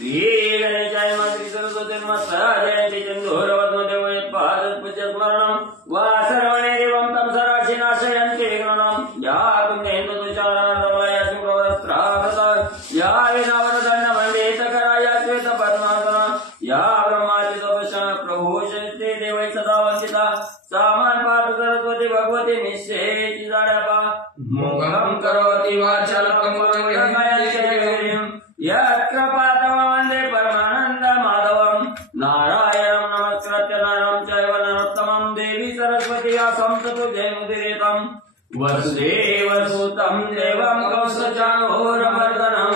श्री गणेशाय मातृ सरस्वती नमः जयंती चंदोरवत्मदेव पादपूज्यस्मरणं वा सर्वणे देवं तं सराशि नाशयन्ति विघ्नं या पुण्येन्दु तुषारार्धमलया शुभवस्त्रावृता या विनावरदण्डमण्डितकराय श्वेतपद्मासना या ब्रह्माचितोपशा प्रभूषन्ते देवै सदा वन्दिता सामान् पातु सरस्वती भगवती निश्चेति जाडपा मोघं करोति वाचालं यत्कृपातमं वन्दे परमानन्द माधवं नारायणं नमस्कृत्य नरं चैव नरोत्तमं देवी सरस्वती असंस्तु जयमुदीरितं वसुदेवसुतं देवं कौसचानोरमर्दनं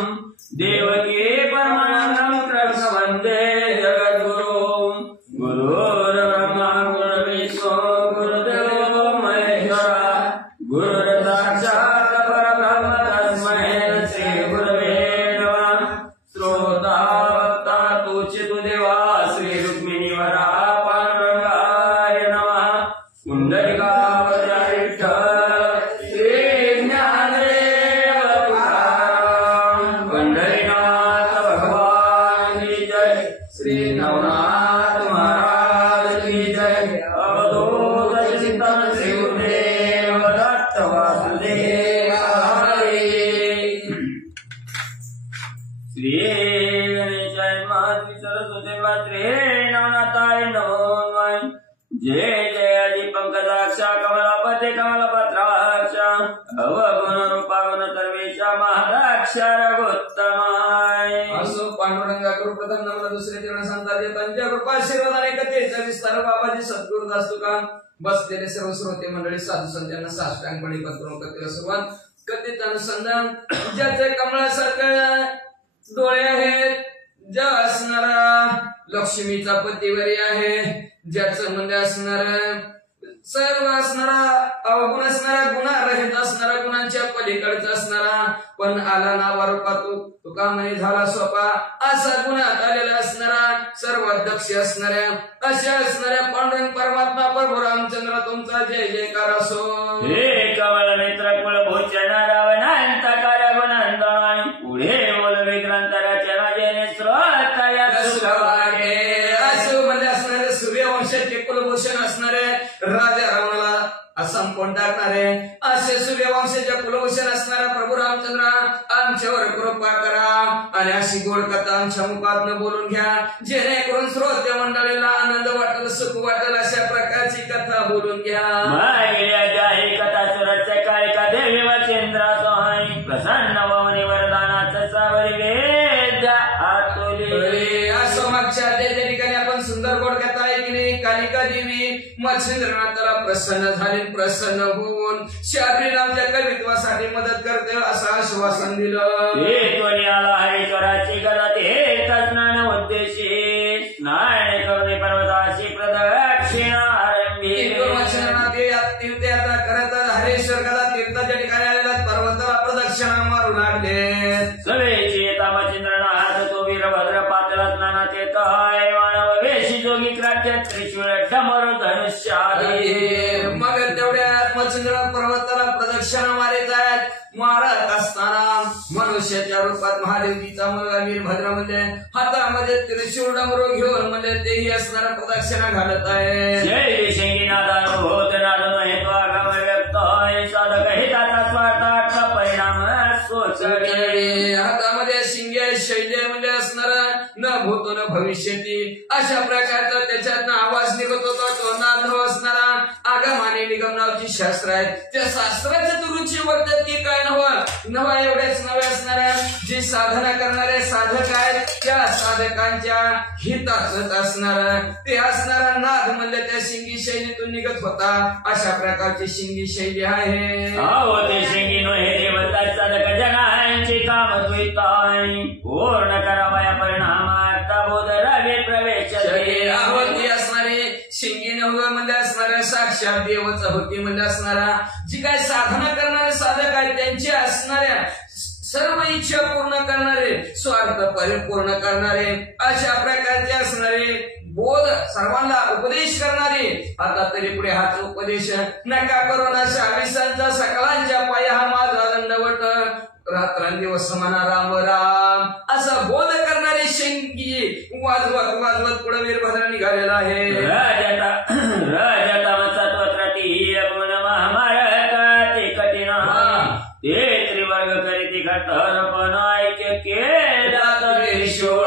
देवकी परमानन्दं कृष्ण वन्दे जगद्गुरुं गुरुर्ब्रह्मा गुरुर्विष्णु गुरुर्देवो महेश्वरः गुरुर्साक्षात् परब्रह्म तस्मै श्री गुरवे तु देवा श्री रुक्मिणी वरा पांडुरंगाय नमः पुंडलिकावताय श्री ज्ञानदेव तुकाराम पंढरीनाथ भगवान की जय श्री नवनाथ महाराज की जय अवधूत चिंतन श्री गुरुदेव दत्त वासुदेव हरे श्री जय जय अजी पंकजाक्ष कमलापते कमलपत्राक्ष अवगुण रूपा गुण सर्वेश महाराक्ष रघुत्तमाय असो पांडुरंगा करू प्रथम नमन दुसरे तीन संतांचे पंचकृपा आशीर्वादाने कथेचा विस्तार बाबाजी सद्गुरुदास तुका बसलेले सर्व श्रोते मंडळी साधू संतांना साष्टांगपणे पत्रून कथेला सुरुवात कथेचा अनुसंधान ज्याचे कमळासारखे डोळे आहेत ज्या असणारा लक्ष्मीचा पतिवरी आहे ज्याचं म्हणजे असणार सर्व असणारा अवगुण असणारा गुणारहित असणारा गुणांच्या पलीकडचा असणारा पण आला ना वारूपातू तुका म्हणे झाला सोपा असा गुणात आलेला असणारा सर्व दक्ष असणाऱ्या अशा असणाऱ्या पांडुरंग परमात्मा प्रभू रामचंद्र तुमचा जय जयकार असो हे कमल नेत्र कुलभूषण रावणांतकार गुणंदन पुढे बोल विग्रंथराच्या राजेने श्रोताया सुखवाटे असो म्हणजे असणारे सूर्यवंशाचे कुलभूषण असणारे राजा रावणाला असंपवून टाकणारे असे सूर्यवंशाच्या कुलभूषण असणारा प्रभू रामचंद्र आमच्यावर कृपा करा आणि अशी गोड कथा आमच्या मुखातून बोलून घ्या जेणेकरून श्रोते मंडळीला आनंद वाटेल सुख वाटेल अशा प्रकारची कथा बोलून घ्या कथा सुरच्या काळिका देवी वचेंद्रा सोहाई प्रसन्न ववनी वरदानाचा सावरी वेद आतुली असं मागच्या त्या ठिकाणी आपण सुंदर गोड कथा ऐकली कालिका देवी मच्छिंद्रनाथाला प्रसन्न झाली प्रसन्न होऊन शाबरीरामच्या कवित्वासाठी मदत करते असं आश्वासन दिलं आला हरीश्वराची गदा ते स्नान उद्देशी स्नान करुणी पर्वताशी प्रदक्षिणा आरंभी तीर्थयात्रा करत हरेश्वर गदा तीर्थाच्या ठिकाणी आलेल्या पर्वताला प्रदक्षिणा मारू लागले सवेची येता मच्छिंद्रनाथ तो वीरभद्र पातला स्नानाचे तहाय मानव वेशी जोगी क्रांत्य त्रिशूळ डमर धनुष्यादी मग तेवढ्यात मच्छिंद्रनाथ पर्वताला प्रदक्षिणा मारित आहेत मारत असताना मनुष्याच्या रूपात महादेवीचा मुलगा वीरभद्र म्हणजे हातामध्ये त्रिशूळ डमरू घेऊन म्हणजे तेही असणारा प्रदक्षिणा घालत आहे जय विशेंगी नादान होत नादन हेतु आगम व्यक्त साधक हिताचा स्वार्थाचा परिणाम सोचणे हातामध्ये शिंगे शैल्य म्हणजे असणारा न भूतो न भविष्यती अशा प्रकारचा त्याच्यातनं आवाज निघत होता तो नाद न असणारा आगम आणि निगम नावची शास्त्र आहेत त्या शास्त्राच्या रुची वर्तत की काय नवा एवढेच नवे असणाऱ्या जे साधना करणारे साधक आहेत त्या साधकांच्या हिताच असणारा ते असणारा नाद म्हणजे त्या शिंगी शैलीतून निघत होता अशा प्रकारची शिंगी शैली आहे ते शिंगी नो हे देवता साधक जनांची काम द्विताय पूर्ण करावया परिणामात बोध रवे प्रवेश आवती असणारे शिंगी नव्हे म्हणजे असणाऱ्या साक्षात देवच होती म्हणजे असणारा जी काय साधना करणारे साधक आहेत त्यांची असणाऱ्या सर्व इच्छा पूर्ण करणारे स्वार्थ परिपूर्ण करणारे अशा प्रकारचे असणारे बोध सर्वांना उपदेश करणारे आता तरी पुढे हाच उपदेश नका करून अशा विसांचा सकलांच्या पाया हा माझा दंडवट रात्रंदिवस म्हणा राम राम असा बोध करणारे शंकी वाजवत वाजवत पुढे वीरभद्र निघालेला आहे. राजा सत्वत्रटी गुण महामारका ते कठीण ते त्रिवर्ग करीती घटन पण ऐक्य केला तरी शोळ.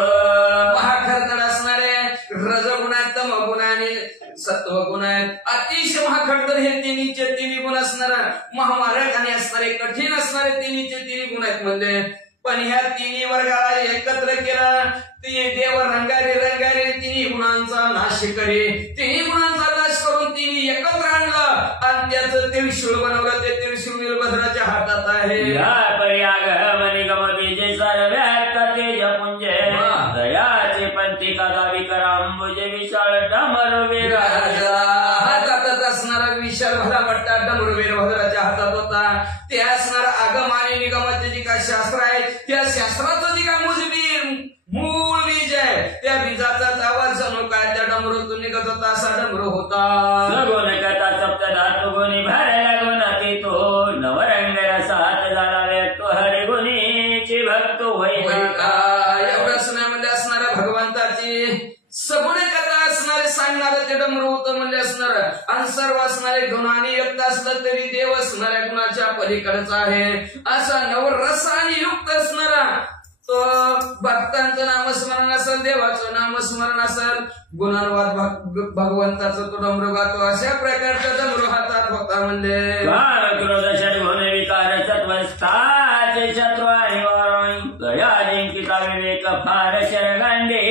महाखरतड असणारे रजगुण आहेत, तमगुण आणि सत्वगुण आहेत. अतिशय महाखडतर हे तिन्ही गुण असणारा महामारकाने असणारे कठीण असणारे तिन्ही गुण आहेत म्हणले. पण ह्या तिन्ही वर्गाला एकत्र केलं ते देव रंगारे तिन्ही गुणांचा नाश करे. तिन्ही गुणांचा नाश करून तिन्ही एकत्र आणलं आणि त्याचं त्रिशूळ बनवलं. ते त्रिशूळ वीरभद्राच्या हातात आहे. दयाचे पंथी कदावी करांबुजे विशाळ डमर हातात असणारा विशाल भला मोठा डमरू वीरभद्राच्या हातात होता. ते असणारा आगम आणि निगमाचे जे काय शास्त्र आहे त्या शास्त्राचं जे काय मूळ बीज आहे त्या बीजाचाच आवाज जणू काय त्या डमरूतून निघत होता. असा डमरू होता. गुण कथा सप्त धातू गुणी भरायला गुणाती तो नवरंग रसात झाला व्यक्तो हरी गुणीची भक्त होय. एवढंच नाही म्हणजे असणाऱ्या भगवंताची सगुण कथा असणारे सांगणारं ते डमरू होतं म्हणजे असणार. आणि सर्व असणारे गुणांनी युक्त असलं तरी देव असणाऱ्या गुणाच्या पलीकडचा आहे. असा नवरसाने युक्त असणारा तो भक्तांचं नामस्मरण असेल, देवाचं नामस्मरण असेल, गुणांवाद भगवंताचं तो डमरू गातो. अशा प्रकारचा डमरू हातात होता म्हणजे विकार सत्वस्थाचे शत्रू आणि दया जिंकिता विवेक फार शरगांडे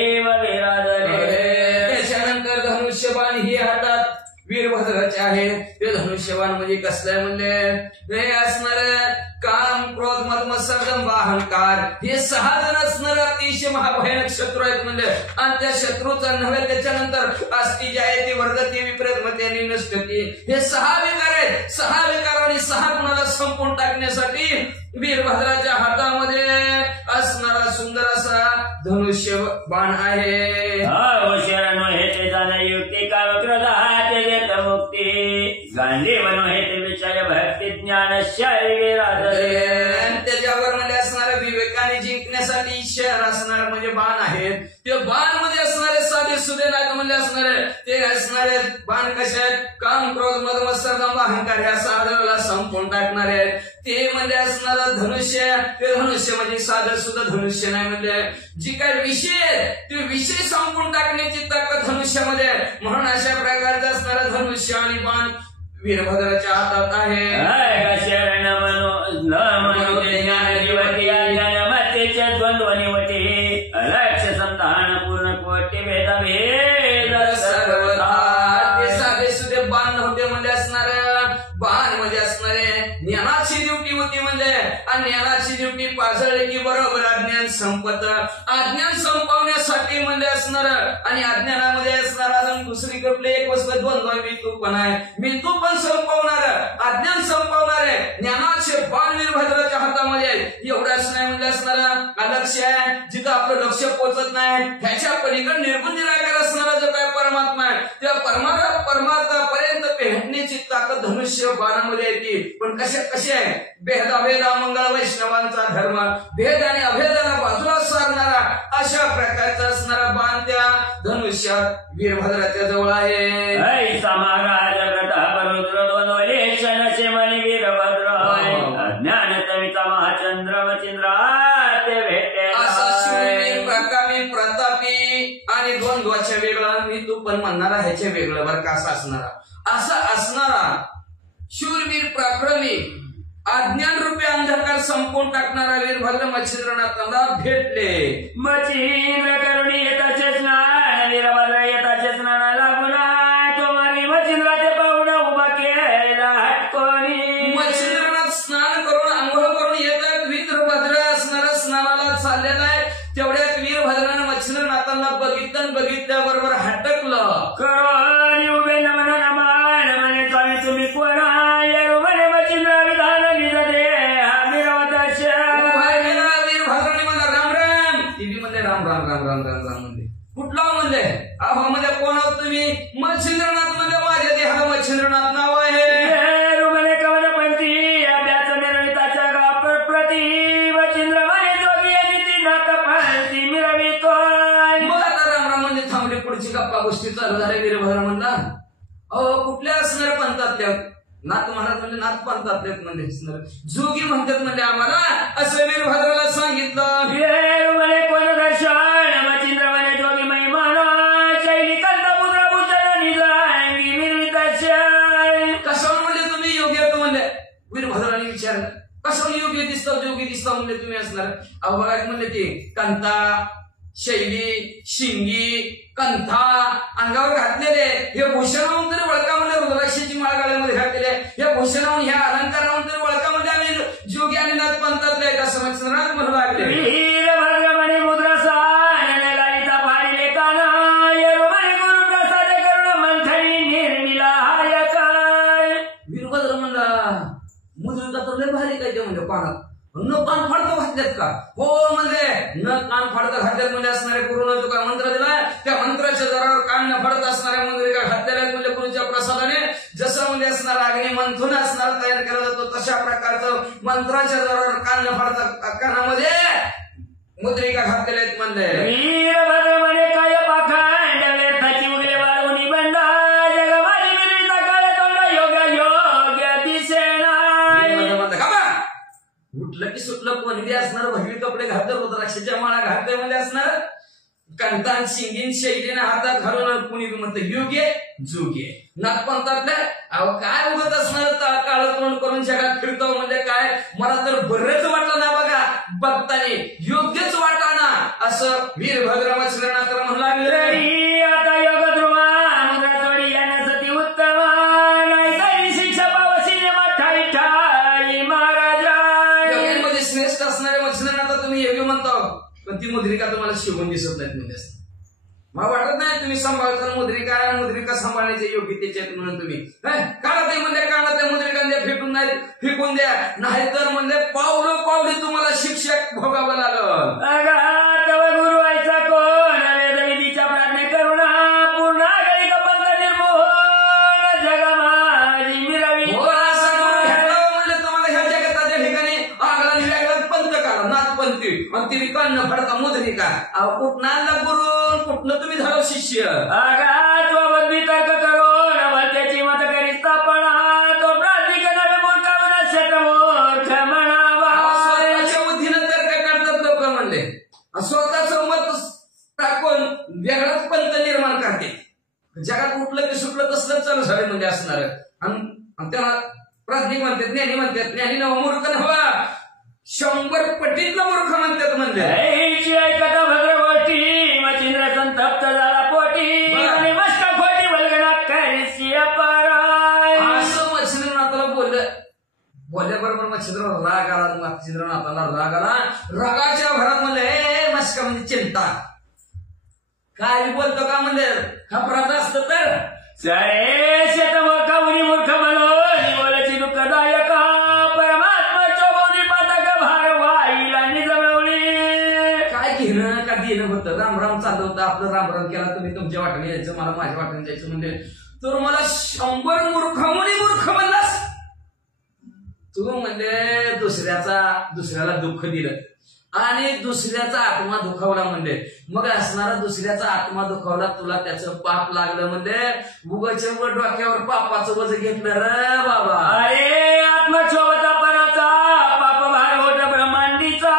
त्याच्यानंतर धनुष्यबाण ही हातात वीरभद्राचे आहे. ते धनुष्यबाण म्हणजे कसलं म्हणजे हे असणार काम क्रोध मद मत्सर अहंकार हे 6 जण असणारे अतिशय महाभयानक शत्रू आहेत म्हणजे. आणि त्या शत्रूचा नव्हे त्याच्यानंतर आस्ती जी आहे ती वर्धती विपरीत मते नष्टती हे 6 विकार आहेत. 6 विकार आणि 6 गुणाला संपून टाकण्यासाठी वीरभद्राच्या हातामध्ये असणारा सुंदर असा धनुष्य बाण आहे. शरण हे ते जाण युक्ती काल क्रोधाचे देत मुक्ती गांधी म्हणून हे ते विचार भक्ती ज्ञान त्याच्यावर म्हणजे असणाऱ्या विवेकाने जिंकण्यासाठी शहर असणार म्हणजे बाण आहे. ते बाण मध्ये असणारे साधे सुधे नाग म्हणजे असणारे ते असणारे बाण कसे आहेत काम क्रोध मद मत्सर अहंकार या साधनाला संपून टाकणारे आहेत. ते म्हणजे असणारं धनुष्य ते धनुष्य म्हणजे साधं सुद्धा धनुष्य नाही म्हणजे जी काय विषय ते विषय संपून टाकण्याची ताकद धनुष्यामध्ये. म्हणून अशा प्रकारचं असणारं धनुष्य आणि बाण वीरभद्राच्या हातात आहे. शरण म्हणू ज्ञान जीवती ज्ञानमतेच्या द्वंद्वनिवटी अलक्ष संधान पूर्ण कोटी भेद सर्वथा. ते साधे सुधे बाण नव्हते म्हणजे असणार बाण म्हणजे असणारे ज्ञानाची ड्युटी होती म्हणजे. आणि ज्ञानाची ड्युटी पाजळली की बरोबर अज्ञान संपत. अज्ञान संपवण्यासाठी म्हणजे असणार आणि अज्ञानामध्ये असणार अजून दुसरी कडले एक वस्तू द्वंद्व मिळतूपण आहे. मिळतूपण संपवणार अज्ञान संपवणार आहे. ज्ञानाचे बाण वीरभद्राच्या हातामध्ये एवढंच नाही म्हणजे असणार अलक्ष आहे जिथं आपलं लक्ष पोहोचत नाही ह्याच्या पलीकडे निर्गुण निराकार असणारा जो काय परमात्मा आहे त्या परमात्मापर्यंत भेटण्याची ताकद धनुष्य बाणामध्ये येते. पण कसे आहे भेदाभेदा मंगळ वैष्णवांचा धर्म भेद आणि अभेदाला बाजूला सारणारा अशा प्रकारचा असणारा बाण त्या धनुष्यात वीरभद्राच्या जवळ आहे. समाराज मणी वीरभद्र ज्ञान कविता महाचंद्र मचिंद्रा ते भेटे. असा शूरवीर प्रकामी प्रतापी आणि द्वंद्वाच्या वेगळा मी तू पण म्हणणारा ह्याच्या वेगळं बरं का असा असणारा शूरवीर पराक्रमी अज्ञान रूपी अंधकार संपून टाकणारा वीरभद्र मच्छिंद्रनाथांना भेटले. मच्छिंद्र करुणी येताचे स्नान वीरभद्र येताचे स्नानाला गुन्हा तुम्हाला मच्छिंद्राचे पाहुणा उभा केला हटकोणी. मच्छिंद्रनाथ स्नान करून आंघोळ करून येतात. वीरभद्र असणारा स्नानाला चाललेला आहे. तेवढ्यात वीरभद्रानं मच्छिंद्रनाथांना बघितल्याबरोबर हटकलं. करुणी उभे नमन नमान म्हणे स्वामी तुम्ही कोण आहे म्हणे मच्छिंद्र विधान कुठला म्हणजे अहो म्हणजे कोण आहोत तुम्ही मच्छिंद्रनाथ म्हणजे माझ्या देहाला मच्छिंद्रनाथ नाव आहे. म्हणे कवन पंथी अभ्यास निर्णिताच्या प्रती तुमची गप्पा गोष्टी चालू झाल्या वीरभद्र म्हणला अहो कुठल्या असणार पंथातल्या नाथ महाराज म्हणजे नाथ पंथातले म्हणजे असणार जोगी म्हणतात म्हणजे आम्हाला असं वीरभद्राला सांगितलं कोण दर्शन मचिंद्र म्हणे जोगी महिमान शैली कंठ मुद्रा भूषण निजाय कशावर म्हणले तुम्ही योगी आहे म्हणले वीरभद्राने विचारलं कशावर योगी दिसतो जोगी दिसतो म्हणले तुम्ही असणार अहो बघा म्हणले ते कंथा शैली शिंगी कंथा अंगावर घातलेले हे भूषणाहून तरी वळकामध्ये रुद्राक्षाची माळ गळ्यामध्ये घातलेले हे भूषणाहून ह्या अलंकाराहून तरी वळकामध्ये आम्ही जोगी आणि नाथ पंथातले आहेत असं मच्छिंद्रनाथ म्हणू लागले वीरभद्र म्हणला मुद्रिका तर लय भारी काय ते म्हणजे पानात न कान फाडकं घातल्यात का हो म्हणजे न कान फाडकं घातल्यात म्हणजे असणारे गुरुनं जो काय मंत्र दिलाय त्या मंत्राच्या दरावर कान न फाडत असणाऱ्या मुद्रिका घातलेल्या म्हणजे गुरुच्या प्रसादाने जसं म्हणजे असणारा अग्नी मंथून असणारा तयार केला जातो तशा प्रकारचं मंत्राच्या दरावर कान न फाडता कानामध्ये मुद्रिका घातलेल्या आहेत म्हणले वीरभद्र म्हणे काय पाखंड व्यर्थाची उगले वाळवणी बंदा जगमाली मिरविता काळे तोंड योग्य योग्य दिसेना उठलं की सुटलं कोणी असणार भगवी कपडे घालतं रुद्राक्षाच्या माळा घालते म्हणजे असणार कंठान शिंगीन शैलीने हातात घालून कुणी म्हणतं योग्य जोग्य नाथ पंथातल्या अहो काय उगत असणार काळ तोंड करून जगात फिरतो म्हणजे काय मला तर बरंच वाटलं ना बघा बघताना योग्यच वाटा ना असं वीरभद्र मच्छिंद्रनाथ म्हणू लागले आता योग ध्रुवा मुद्राचोडी येण्यासाठी उत्तम नाही तरी शिक्षा पावशी ठाई ठाई महाराजा योग्यांमध्ये श्रेष्ठ असणारे मच्छिंद्रनाथ तुम्ही योग्य म्हणता पण ती मुद्रिका तुम्हाला शिवून दिसत नाहीत म्हणजे मला वाटत नाही तुम्ही सांभाळता मुद्रिका सांभाळण्याचे योग्यतेचे आहेत म्हणून तुम्ही काढा ते म्हणजे काढा त्या मुद्रिकांना फेकून द्या नाहीतर म्हणजे पावले तुम्हाला शिक्षक भोगावं लागल गुरु व्हायचा कोण वेदविधीच्या प्रार्थने करून पूर्ण गळी कपंत निर्मोहन जगा माझी मिळावी म्हणजे तुम्हाला ह्या जगताच्या ठिकाणी आगळा निरागळा पंथ करा नाथपंथी आणि ती विकान फडका मुद्रिका कुठं आणला गुरु कुठनं तुम्ही झालो शिष्य तर्क करून त्याची मत करी स्थापना तो प्रातिक नवे मोठा शतमोठ म्हणावा स्वतःच्या बुद्धीनं तर्क करतात लोक म्हणले स्वतःच मत टाकून वेगळाच पंथ निर्माण करते जगात उठलं की सुटलं तसलं चालू झालं म्हणजे असणार आणि त्याला प्राज्ञिक म्हणतात ज्ञानी म्हणतात ज्ञानी नव मूर्ख नव्हा 100 पटीतला मूर्ख म्हणतात म्हणजे ऐकता भद्र गोष्टी मचिंद्र संतप्त झाला पोटी आणि मस्त खोटी बलगणा करीसी अपराय असं मच्छिंद्रनाथाला बोलल्याबरोबर मच्छिंद्रनाथ राग आला मच्छिंद्रनाथाला राग आला रागाच्या भरात म्हणले मस्का म्हणजे चिंता काय बोलतो का म्हणजे खपराचं असतं तर सरे शेत मूर्ख मुनी मूर्ख म्हणून बोलायची दुःखदायक परमात्मा चोबवली पातक भार वाईला निजमवली काय घेणं का देणं होतं रामराम चाललं होतं आपलं रामराम केला तुम्ही तुमच्या वाटेने यायचं मला माझ्या वाटेने जायचं म्हणजे तर मला 100 मूर्ख मुनी मूर्ख म्हणलास तू म्हणजे दुसऱ्याला दुःख दिलं आणि दुसऱ्याचा आत्मा दुखावला म्हणजे मग असणारा दुसऱ्याचा आत्मा दुखावला तुला त्याचं पाप लागलं म्हणजे उगाच्या वर डोक्यावर पापाचं वज घेतलं रे बाबा अरे आत्मक्षोभतापणाचा पाप भार होत ब्रह्मांडीचा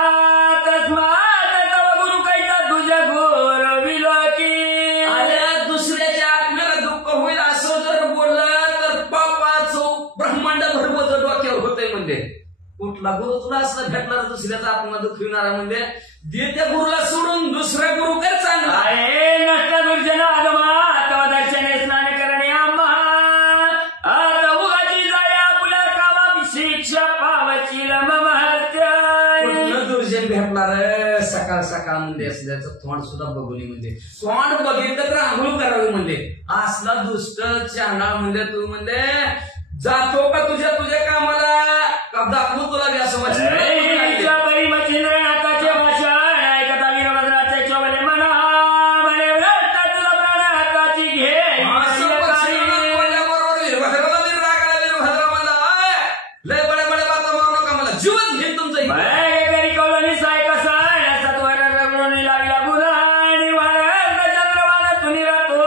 तस्मात तव गुरु कैसा तुझ्या घोर विलोकी आणि दुसऱ्याच्या आत्म्याला दुःख होईल असं जर बोललं तर पापाचं ब्रह्मांड भरवत डोक्यावर होतंय म्हणजे कुठला गुरु तुला असं भेटणार दुसऱ्याचा आत्मा दुखविणारा म्हणजे दे त्या गुरुला सोडून दुसरा गुरु कर चांगला अरे नष्ट दुर्जन आगमा तव दर्शने स्नान करणे आम्हा आता उगाची जाया आपल्या कामा शिक्षा पावची दुर्जन भेटणार सकाळ सकाळ म्हणजे असल्याचं तोंड सुद्धा बघून म्हणजे तोंड बघितलं तर आंघोळ करावी म्हणजे असला दुष्ट चांगला म्हणजे तू म्हणजे जातो का तुझ्या कामाला का दाखवू तुला असं मच्छिंद्रनाथाचे भाषण ऐकता वीरभद्राचे चोबले म्हणा म्हणे तुला प्राणाची घे बरोबर वीरभद्राला वीरभद्रा म्हणला लय बडे बडे बाता मारू नका मला जीवन घेईन तुमचं घरी कौलनी साय कसा सत्वर लागला बुधा आणि चंद्रवाला तुम्ही राहतो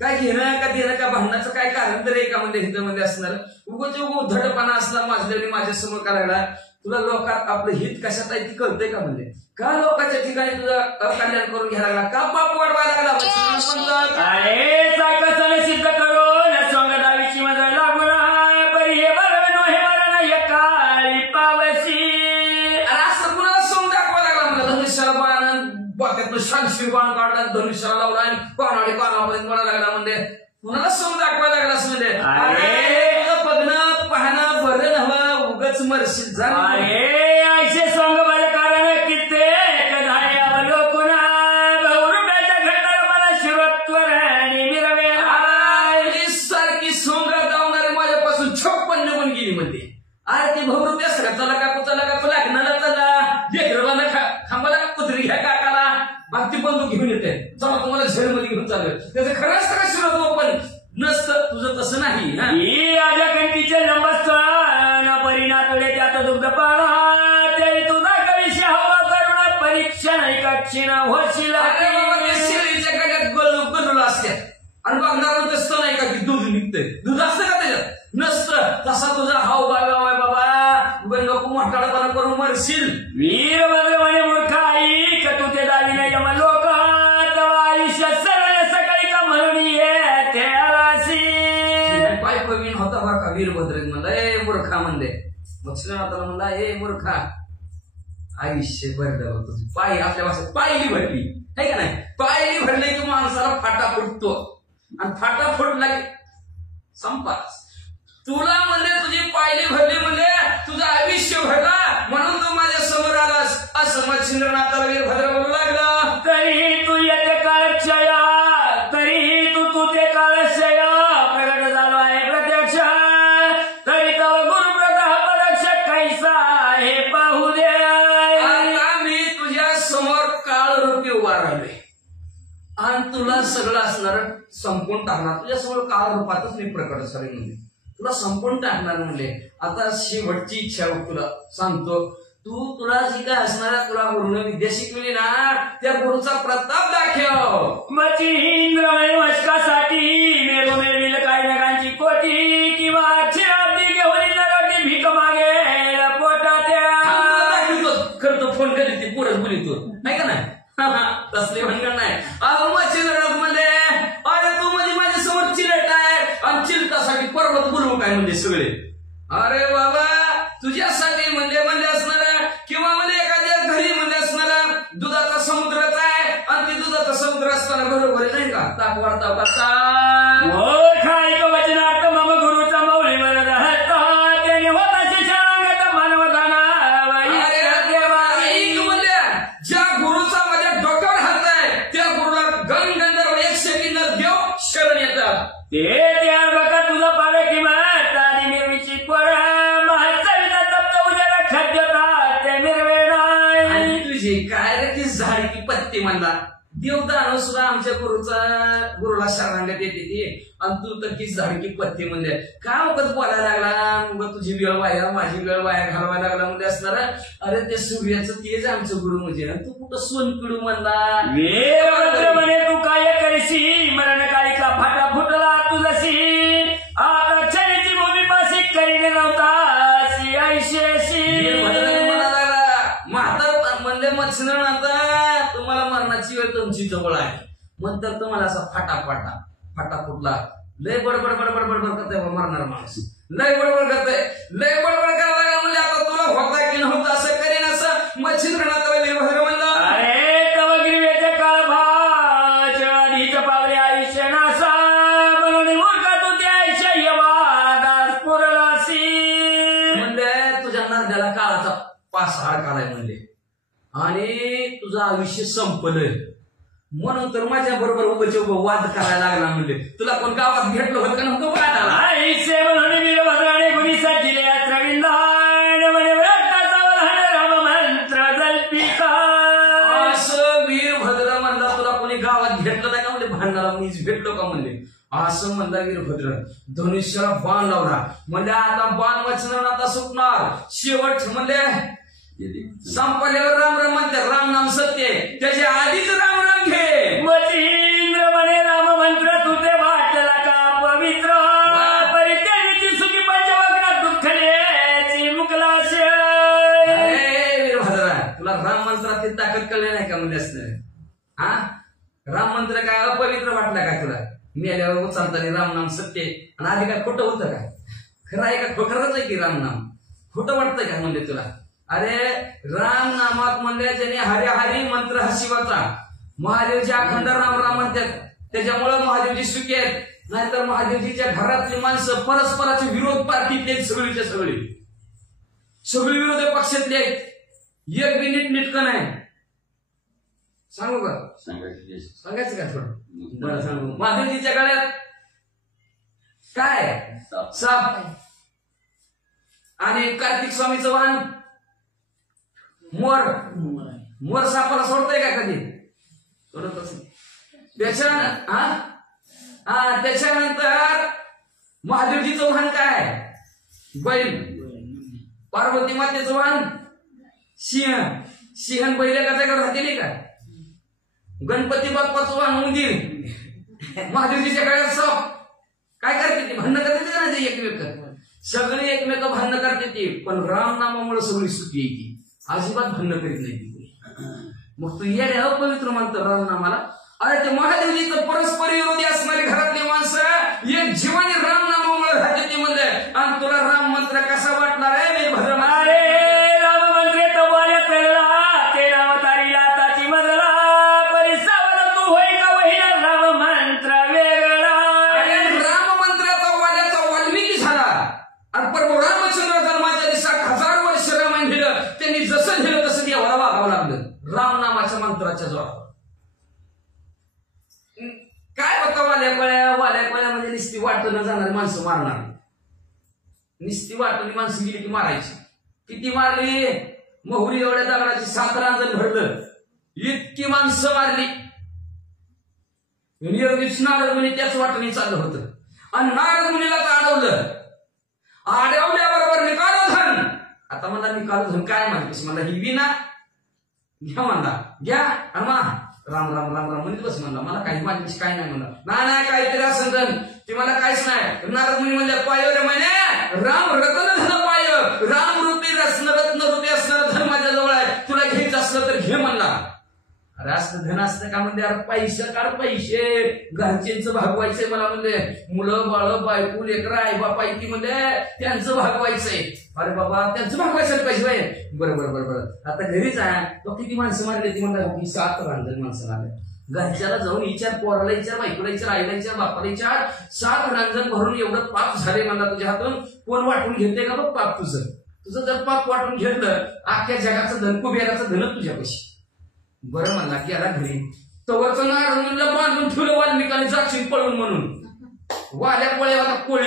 काय घेणं का देणं का भांडणाचं काय कारण तरी एका मध्ये हितामध्ये असणार उगाच उद्धटपणा असणार माझ्या समोर करायला तुला लोकात आपलं हित कशात आहे ती कळतंय का म्हणजे का लोकांच्या ठिकाणी तुझं कल्याण करून घ्यायला लागला का पाप वाढवायला लागला अरे सायकल सिद्ध करून सोंग दावीची मजा लागून परी हे बरं नो हे बरं नाही काळी पावसी असं कुणाला सोंग दाखवा लागला मला धनुष्याला बाण बाक्यातलं शानशीर बाण काढला धनुष्याला लावला आणि पानाडे पानापर्यंत म्हणायला लागला म्हणजे कुणाला सोंग दाखवायला लागला असं म्हणजे अरे बघणं पाहणं बरं नव्हं उगच मरशील जा अरे ऐसे सोंग बरं कारण किती कधाय अवलोकन बहुरूपाच्या घटाला मला शिवत्वर आणि मिरवे सारखी सोंग दावणारी माझ्यापासून छोपन्न निघून गेली म्हणते अरे ती भवरूप असं का चला का लग्नाला चला लेकरवाला खांबाला कुत्री घ्या काकाला मग ती बंदूक घेऊन येते चला तुम्हाला झेलमध्ये घेऊन चालेल त्याचं खरं असतं का शिवतो पण नसतं तुझं तसं नाही ही राजा कंठीचे लंबस्थान परिणातुळे त्यात दुग्ध पाणा तरी तुझा कविष्य हवा करुणा परीक्षा नाही कक्षिणा होशीला शिरीच्या गड्यात गलू असतात आणि बघणार तसं नाही का की दूध निघतंय दूध असतं का त्याच्यात नसतं तसा तुझा हाव बाबा बाबा नको मोठाळपणा करून मरशील वीरभद्र म्हणे मूर्ख आई का तू ते दावी नाही का लोक तवा आयुष्य सरळ सकाळी का म्हणून ये पाय कवीन होता बा का वीरभद्र म्हणला ए मूर्खा म्हणले मत्स्यनाथाला म्हणला ए मूर्खा आयुष्य भरलं तुझी पाय आपल्या भाषेत पायली भरली आहे का नाही पायली भरले की माणसाला फाटा फुटतो आणि फाटा फुटला की संपास तुला म्हणजे तुझी पायली भरली म्हणजे तुझं आयुष्य भरला म्हणून तू माझ्या समोर आलास असं मच्छिंद्रनाथाला वीरभद्र बोलू लागला तरी तू येते काळक्षया तरी तू ते काळक्षया प्रगट झालो आहे प्रत्यक्ष तरी तव गुरुप्रताप पदक्ष कैसा हे पाहू दे आता मी तुझ्या समोर काळ रूपी उभा राहिलोय आणि तुला सगळं असणार संपून टाकणार तुझ्या समोर काळ रूपातच मी प्रकट झाले म्हणजे तुला संपून टाकणार म्हणले आता शेवटची इच्छा तुला सांगतो तुला जी काय असणारा तुला गुरुने विद्या शिकवली ना त्या गुरुचा प्रताप दाखव मच्छिंद्र मशकासाठी मेरू मेळविल काही नगांची कोटी किंवा अब्दी घेऊन नरटी भीक मागे पोटात्या करतो फोन करी ती पुढे बोली तू नाही का नाही तसले भानगड नाही अहो मच्छिंद्रनाथ म्हणले अरे तू म्हणजे माझ्या समोर चिलट आहे आणि चिलटासाठी पर्वत बोलवू काय म्हणजे सगळे अरे बाबा तुझ्यासाठी म्हणजे असणार किंवा म्हणजे एखाद्या घरी म्हणजे असणार दुधाचा समुद्रच आहे आणि ती दुधाचा समुद्र असताना बरोबर आहे नाही का ताक वाढता वचनार्थ मम गुरुचा मौली मला राहता त्याने होता शिक्षणागत मानवताना ज्या गुरुचा माझ्या डोक्यावर हात आहे त्या गुरुला गणगंधर्व 1 सेकंद देव शरण येतात ते त्या बघा तुला पावे किंवा तारी मिरवीची कोरा महाचविता तप्त उद्याला खाद्यता ते मिरवे तुझी काय रे ती झाडी की पत्ती म्हणला देवदान सुद्धा आमच्या गुरुला शरणागत येते ती आणि तू तर की झाडकी पत्ती म्हणजे काय उगत बोलायला लागला मग तुझी वेळ वाया माझी वेळ वाया घालवायला लागला म्हणजे असणार अरे ते सूर्याचं तेज आमचं गुरु म्हणजे तू कुठं सोनपिडू म्हणला म्हणे तू काय करशी मरण काळी का फाटा फुटला तुझशी आता क्षणीची भूमी पाशी करीने नव्हता म्हातार म्हणजे मच्छिंद्रनाथ तुम्हाला मरणाची वेळ तुमची जवळ आहे नंतर तुम्हाला असा फाटा फुटला लय बडबड करते मरणार माणूस लय बडबड करायला लागला म्हणजे आता तुला होता की नव्हता असं करेन असं मच्छिंद्रनाथाला वीरभद्र म्हणलं अरे तव गिरवेचे काळ भाच आधीच पावले आयुष्य नासा म्हणून मूर्ख तू ते आयुष्य यवादास पुरलासी म्हणजे तुझ्या नरड्याला काळाचा पासहार काढाय म्हणले आणि तुझं आयुष्य संपलंय म्हणून तर माझ्या बरोबर वाद करायला लागला म्हणजे तुला कोण गावात भेटलो होत का नव्हतं वादाला आयुष्य म्हणून वीरभद्राने गुणी सजिले यात्रविंदान म्हणे राम मंत्र जल्पिका असं वीरभद्र म्हणला तुला कोणी गावात भेटलं नाही का म्हणजे भांडणाला मीच भेटलो का म्हणले असं म्हणला वीरभद्र धनुष्याला बाण लावला म्हणजे आता बाण वचनात सुटणार शेवट म्हणजे संपल्यावर राम राम म्हणते राम नाम सत्य त्याच्या आधीच राम राम घे मच्छिंद्र म्हणे राम मंत्र तू तेव्हा मंत्राची ताकद कळली नाही का म्हणजे असणार हा राम मंत्र काय अपवित्र वाटला काय तुला मेल्यावर उचलताना राम नाम सत्य आणि आधी काय खोटं होतं काय खरं आहे का खरंच आहे की राम नाम खोटं वाटतंय का म्हणजे तुला अरे राम नामात म्हणले ज्याने हरी हरी मंत्र हा शिवाचा महादेवजी अखंड राम राम म्हणतात त्याच्यामुळे महादेवजी सुखी आहेत नाहीतर महादेवजीच्या घरातली माणसं परस्पराचे विरोध पार्टीतले आहेत सगळीच्या सगळी विरोधी पक्षातले आहेत एक बी नीटनेटकं नाही सांगू का सांगायचं का थोडं बरं सांगू महादेवजीच्या गळ्यात काय साप आणि कार्तिक स्वामीचं वाहन मोर सापाला सोडतंय का कधी सोडतच त्याच्यानंतर महादेवजीचं वाहन काय बैल पार्वती मातेचं वाहन सिंह बैल कसं राहते का गणपती बाप्पाचं वाहन उंदीर महादेवजीच्या गळ्यात साप काय करते ती भांडणं करते का नाही एकमेक सगळे एकमेक भांडणं करते ती पण राम नामामुळे सगळी सुखी येते अजिबात भांडणं करीत नाही ती मग तू येणे अपवित्र म्हणतो राम नामाला अरे ते महादेवजीचं परस्पर विरोधी असणारी घरातली माणसं एक जीवाने राम नामामुळे राहते ती म्हणले आणि तुला राम मंत्र कसा वाटणार आहे मी भद्र अरे राम मंत्र तो वाल्या पेरला ते नाव तारीला ताची मजला परिसावर तू होई का वहिला राम मंत्र वेगळा अरे राम मंत्राचा वाल्याचा वाल्मिकी झाला आणि प्रभू रामचंद्र धर्माच्या 7,000 वर्ष रामायण दिलं त्यांनी जसं दिलं तसं देवाला वागावं लागलं राम नामाच्या मंत्राच्या जोरावर काय होतं वाल्या म्हणजे निस्ती वाटणं जाणारी माणसं मारणार निस्ती वाटणी माणसं गेली की मारायची किती मारली महुरी एवढ्या दगडाची 7 रांजण भरलं इतकी माणसं मारली नारद मुनी त्याच वाटणी चाललं होतं आणि नारद मुनीला अडवलं अडवल्याबरोबर निकालो धन आता म्हणला निकालो धन काय म्हणतेस म्हणला ही विना घ्या म्हणला घ्या आणि मा राम राम राम राम म्हणत बस म्हणला मला काही माझ्याशी काय नाही म्हणला नाही काहीतरी असं धन ते मला काहीच नाही नारद मुनी म्हणले पाय रे म्हणे राम रत्न धन पाय राम रूपी रत्न रूपी असणारं धन माझ्या जवळ आहे तुला घ्यायचं असलं तर घे म्हणला अरे असं धन असतं का म्हणजे अरे पैसे काढ पैसे घरच्यांचं भागवायचंय मला म्हणजे मुलं बाळ बायको लेकरं आई बापा ती म्हणजे त्यांचं भागवायचंय अरे बाबा त्यांचं भागवायचं पैसे बरं आता घरीच आहे तो किती माणसं मारली ती म्हणतात 7 रांजण माणसं आले घरच्याला जाऊन विचार पोराला विचार बायकोला विचार आईला विचार बापाला विचार 7 रांजण भरून एवढं पाप झाले म्हणला तुझ्या हातून कोण वाटून घेते का बघ पाप तुझं जर पाप वाटून घेतलं अख्ख्या जगाचं धन कुबेराचं धन तुझ्यापाशी बरं म्हणला की याला घरी तवरचं नारदला बांधून ठेवलं वाल्मिकाने जाशील पळून म्हणून वाल्या पोळ्या कोळी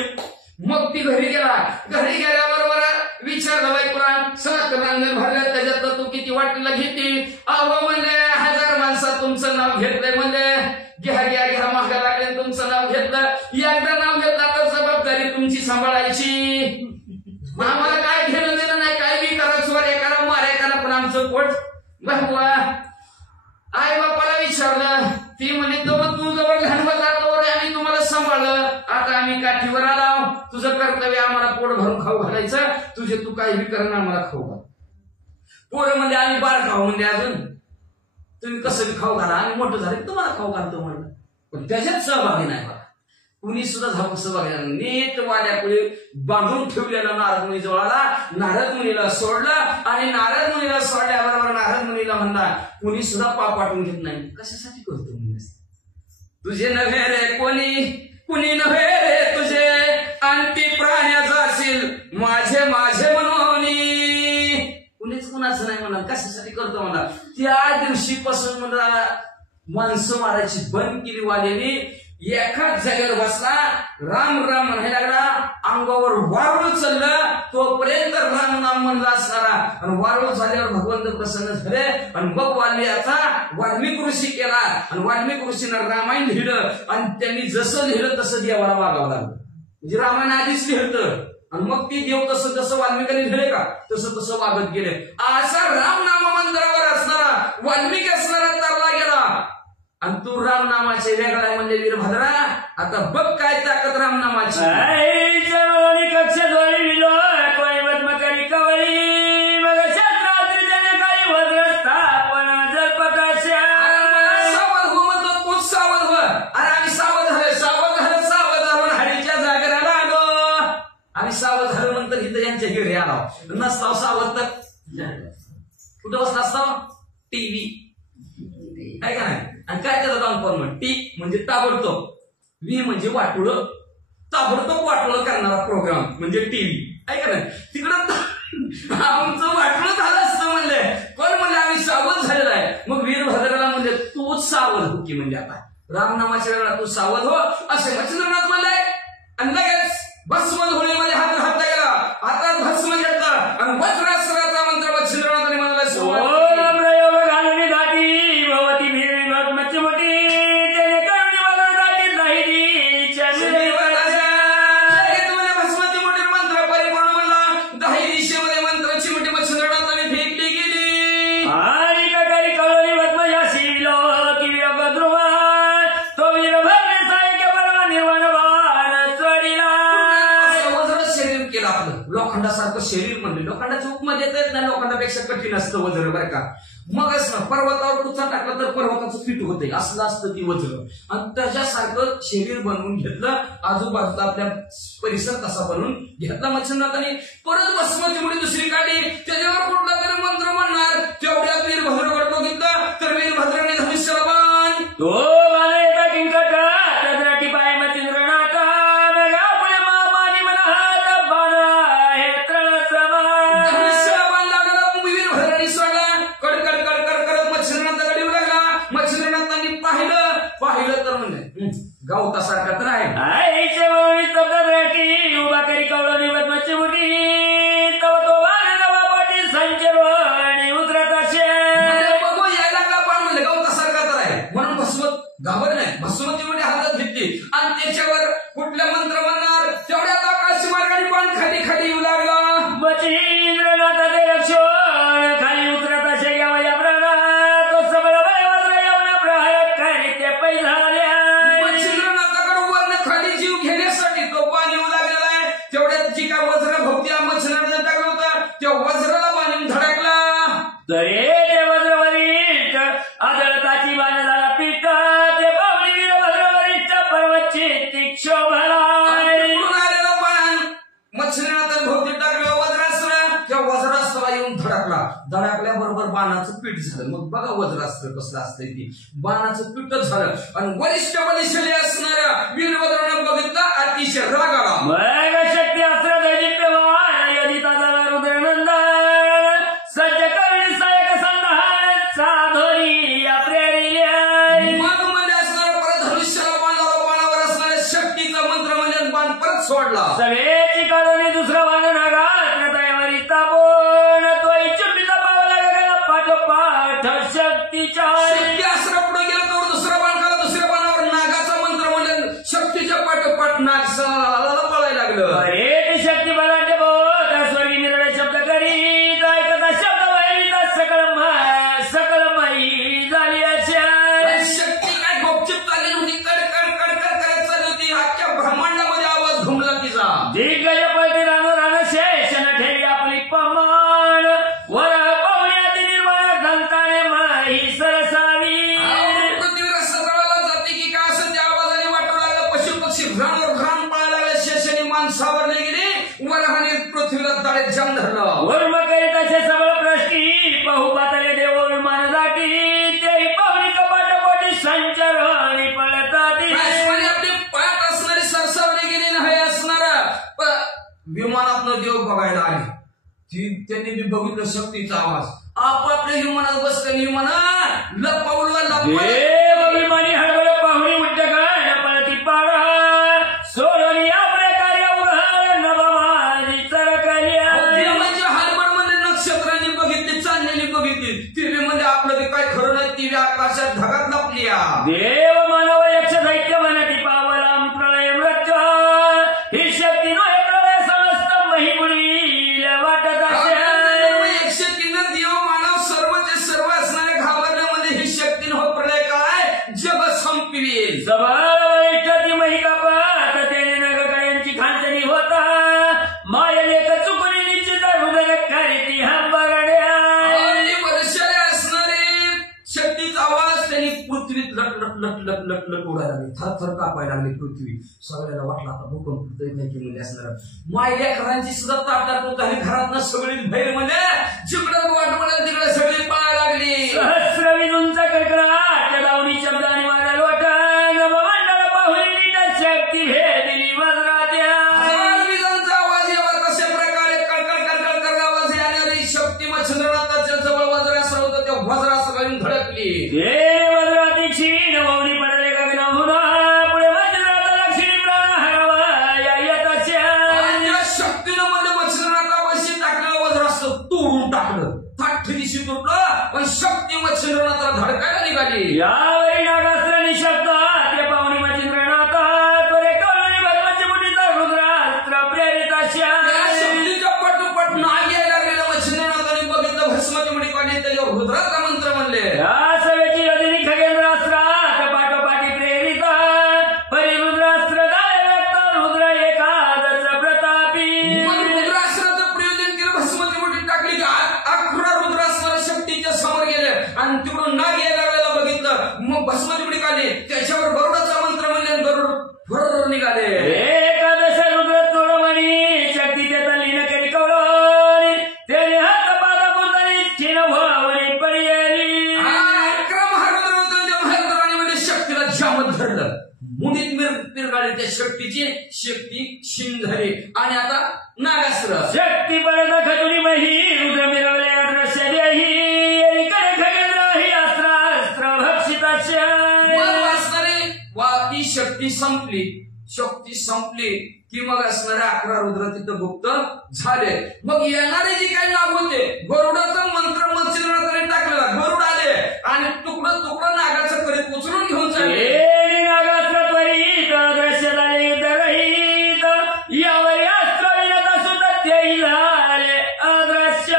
मग ती घरी गेल्याबरोबर विचारलं बायकोला 7 रांजण भरल्या त्याच्यात तू किती वाटीला घेते अहो म्हणले 1000 माणसात तुमचं नाव घेतलंय म्हणले घ्या महागा लागले तुमचं नाव घेतलं एकदा नाव घेतलं तर जबाबदारी तुमची सांभाळायची आम्हाला काय घेणं देणं नाही काय बी करा चोऱ्या करा माऱ्या करा पण आमचं पोट भगवा आई बापाला विचारलं ती म्हणे तू जवळ घाणवत राहतो आम्ही तुम्हाला सांभाळलं आता आम्ही काठीवर आलो तुझं कर्तव्य आम्हाला पोट भरून खाऊ घालायचं तुझे तू काही बी करणं आम्हाला खाऊ घाल पोरं म्हणजे आम्ही बाळ खाऊ म्हणजे अजून तुम्ही कसं बी खाऊ घाला आम्ही मोठं झाले तुम्हाला खाऊ घालतो म्हणलं पण त्याच्यात सहभागी नाही बघा कुणी सुद्धा धावून सहभागी नीट वाड्यापुढे बांधून ठेवलेलं नारद मुनी जवळाला नारद मुनीला सोडलं आणि नारद मुनीला सोडल्याबरोबर नारद मुनीला म्हणला कुणी सुद्धा पाप वाटून घेत नाही कशासाठी करतो म्हणजे तुझे नव्हे रे कुणी नव्हे रे तुझे अंती प्राण्याचा असेल माझे म्हणून कुणीच कुणाचं नाही म्हणा कशासाठी करतो म्हणा त्या दिवशीपासून मला माणसं मारायची बंद केली वाल्याने एकाच जागेवर बसला राम राम म्हणायला लागला अंगावर वारुळ चाललं तोपर्यंत राम नाम म्हणला असणारा आणि वारुळ झाल्यावर भगवंत प्रसन्न झाले आणि मग वाल्मिक ऋषी केला आणि वाल्मिक ऋषीनं रामायण लिहिलं आणि त्यांनी जसं लिहिलं तसं देवाला वागावं लागलं म्हणजे रामायण आधीच लिहिलं आणि मग ती देव तसं वाल्मिकांनी लिहिले का तसं वागत गेले असा राम नाम मंत्रावर असणारा वाल्मिक असणारा तरला गेला आणि तू राम नामाचे वेगळा म्हणजे वीरभद्रा आता बघ काय ताकद राम नामाची कक्ष कोणी मधमकरी कवळी मग शस्त्रात्री त्याने काही भद्र स्थापना घरी आला नसताव सावध तर कुठं बसला असताव टीव्ही काय का नाही आणि काय त्याचा जाऊन फॉर्मॅट टी म्हणजे ताबडतोब व्ही म्हणजे वाटोळं ताबडतोब वाटोळं करणारा प्रोग्राम म्हणजे टीव्ही आहे का नाही तिकडं आमचं वाटोळं झालं असतं म्हणले पण म्हणले आम्ही सावध झालेलं आहे मग वीरभद्राला म्हणजे तूच सावध हो की म्हणजे आता रामनामाच्या वेळेला तू सावध हो असे मच्छिंद्रनाथ म्हणले आणि लगेच भस्म धुळीमध्ये हात घातला गेला हातात भस्म घेतला आणि वज्रास्त्राचा मंत्र मच्छिंद्रनाथाने म्हणाला लोखंडासारखं शरीर म्हणले लोखंडाच्या उपमध्ये येत आहेत ना लोखंडापेक्षा कठीण असतं वज्र बरं का मगच ना पर्वतावर कुठचा टाकला तर पर्वताचं पीठ होते असलं असतं ती वज्र आणि त्याच्यासारखं शरीर बनवून घेतलं आजूबाजूला आपल्या परिसर तसा बनवून घेतला मच्छिंद्रनाथाने परत भस्माची मुठी दुसरी काढली त्याच्यावर कुठला तरी मंत्र म्हणणार तेवढ्यात वीरभद्राकडे बघितलं तर वीरभद्राने धनुष्याला बाण तो गावतासारखा तर आहे उभा करी कवळी बदमाची मुठी तव तो वाटी संचरण उतरत असे बघू यायला लागला पण म्हणले गावतासारखा तर आहे म्हणून भस्मत घाबर नाही भस्मती मुठी हातात घेतली आणि त्याच्यावर कुठला मंत्र म्हणणार तेवढ्यात आकाशी मार्गाने पण खाली खाली येऊ लागला मच्छिंद्रनाथाचे रक्षण खाली उतरत असे या प्रमाणात तो सबळ वज्र येऊन प्रहार खाली ते पैसा आदळताची बाण झाला पीठ ते पावली वीरभद्रवरिष्ठ पर्वतची तीक्षोभला मच्छिंद्रनाथाने भोवती टाकलं वज्रास्त्र त्या वज्रास्त्राला येऊन धडकल्याबरोबर बाणाचं पीठ झालं मग बघा वज्रास्त्र कसलं असतंय ती बाणाचं पीठ झालं आणि वरिष्ठ बलिशाली असणाऱ्या वीरभद्राने बघितलं अतिशय राग आला मग शक्ती अस्त्र दैदिप्यवान यदिता झाला रुद्रनंदन सज्ज कवी सायक संधान साधोरी प्रेरिल्या मग म्हणजे असणारा परत धनुष्याला बाणावर असणाऱ्या शक्तीचा मंत्र म्हणजे बाण परत सोडला सगळ्याची काढून दुसरा बाण नागात तयावरी तापून तो चुंबीचा पावला गेला पाठोपाठ शक्तीच्या शक्ती अस्त्र पुढे गेला तर दुसरा बाण काढला दुसऱ्या बाणावर नागाचा मंत्र म्हणजे शक्तीच्या पाठोपाठ नाग पळायला लागलं अरे शक्ती बलांचे बोट स्वर्गी निरळे शब्द करीत ऐकता शब्द वैरिता सकलमयी झाली अशा शक्ती काय गोपचूप चालली होती कडकड कडकड करत चालली होती अख्ख्या ब्रह्मांडामध्ये आवाज घुमला तिचा दिग्गज पळते रानो शेषण ठेवी आपली पमान वर पाहुण्याची निर्माण घंटाने माही सरसावी पृथ्वीवर सकाळला जाते की काय असं त्या आवाजाने वाटू लागलं पशु पक्षी घरांवर घरान पळायला लागले शेषाने मान सावरले गेले वराहाने पृथ्वीला ताळे जम धरलं वर्म करीत असे सबळ प्रश्नी पाहू पातळे देव मान जाती तेही पाहुणी कपाट पोटी संचरणी पळतात आपली पाठ असणारी सरसावली गेली नाही असणारा विमानातनं देव बघायला आले त्यांनी बी बघितलं शक्तीचा आवाज आपापल्या विमानात बसले विमानात लपवला विमानी हळबळ पाहुणी उड्डगाण पळती पाडा सोडून आपले कार्य उघड नभमारी चरकल्या म्हणजे हळबळ मध्ये नक्षत्रांनी बघितली चांदणी बघितली टीव्ही मध्ये आपलं ते काय खरं नाही टीव्ही आकाशात ढगात लपली देव मानव यक्ष दैत्य मनती पावलाम प्रलय मृत्यू ही शक्ती नव्हे प्रलय समस्त महिमुळी वाटत असे शक्तीनं देव मानव सर्वचे सर्व असणाऱ्या घाबरण्यामध्ये ही शक्ती न हो प्रलय काय जग संपवेल सबळ महिका पात त्याने नगकायांची खांचणी होता मायने चुकून निश्चित हृदय करीती हंबरड्या वर्षाले असणारे शक्तीचा आवाज त्यांनी पृथ्वीत लटलट लट लट लट उडायला लागली, थरथर कापायला लागली पृथ्वी. सगळ्याला वाटलं आता भूकंप होतोय काय की म्हणजे असणार. माय लेकरांची सुद्धा ताटात होत आणि घरात सगळी बाहेर म्हणजे जिकडं वाट म्हणत तिकडे सगळी पळायला लागली. सहस्र विजूंचा कडकडाट दावणी शब्दाने वाढायला वाटण भवंडळ पाहुणी शक्ती भेदली वज्रात्या. विजांचा आवाज यावा कशा प्रकारे कळकळ कळकळ कर आवाज येणारी शक्ती मच्छिंद्रनाथाच्या जवळ वज्रासुर होतं, त्या वज्रासुर येऊन धडकली. वज्राती क्षीण वौनी पडले गगनाहून पुढे वज्रात लक्ष्मी प्राण हरावा या येताच्या. त्या शक्तीनं मध्ये मच्छिंद्रनाथापाशी टाकलं, वज्रासुर तोडून टाकलं, थाट दिशी तुटलं, पण शक्ती मच्छिंद्रनाथाला धडकायला निघाली. यावेळी नागास्त्र निशक्ता ते पाहुणे मच्छिंद्रनाथ त्वरे कळणी भगवंत मुठीचा रुद्रास्त्र प्रेरित अशा. शक्तीच्या पटोपट नाग यायला लागलेल्या मच्छिंद्रनाथाने बघितलं, भस्माची मुठी काढली, त्याच्यावर रुद्राचा मंत्र म्हणले. या सवेची योजनी खगेंद्रास्त्रात पाठोपाठी प्रेरित परिरुद्रास्त्र दाय व्यक्त रुद्र एकादश प्रतापी. मग रुद्रास्त्राचं प्रयोजन केलं, भस्माची मुठी टाकली की 11 रुद्रास्त्र शक्तीच्या समोर गेले आणि तिकडून नाग यायला लागलेला बघितलं. मग भस्माची मुठी काढली, त्याच्यावर गरुडाचा मंत्र म्हणले आणि गरुड बरोबर निघाले. एकादश रुद्र तोडमणी शक्तीचे तल्लीन करी कवळणी त्याने हात पादा पुतणी क्षीण व्हावणी पर्यायी. 11 महारुद्राने म्हणजे शक्तीला जामत धरलं, मुठीत पिरगाळली त्या शक्तीची, शक्ती क्षीण झाली आणि आता नागास्त्र. शक्ती परत खजुरी मही रुद्र मिरवले अदृश्य देही खगेंद्र ही अस्त्रास्त्र भक्षिताच्या. ती शक्ती संपली, शक्ती संपली की मग असणारे 11 रुद्र तिथं गुप्त झाले. मग येणारे जे काही नाग होते, गरुडाचा मंत्र मच्छिंद्रनाथाने टाकलेला, गरुड आले आणि तुकडं तुकडं नागाचं करीत उचलून घेऊन चालले. नागास्त्र त्वरित अदृश्य झाले युद्धरहित यावरी अस्त्र विनत सुतत्यही झाले अदृश्य.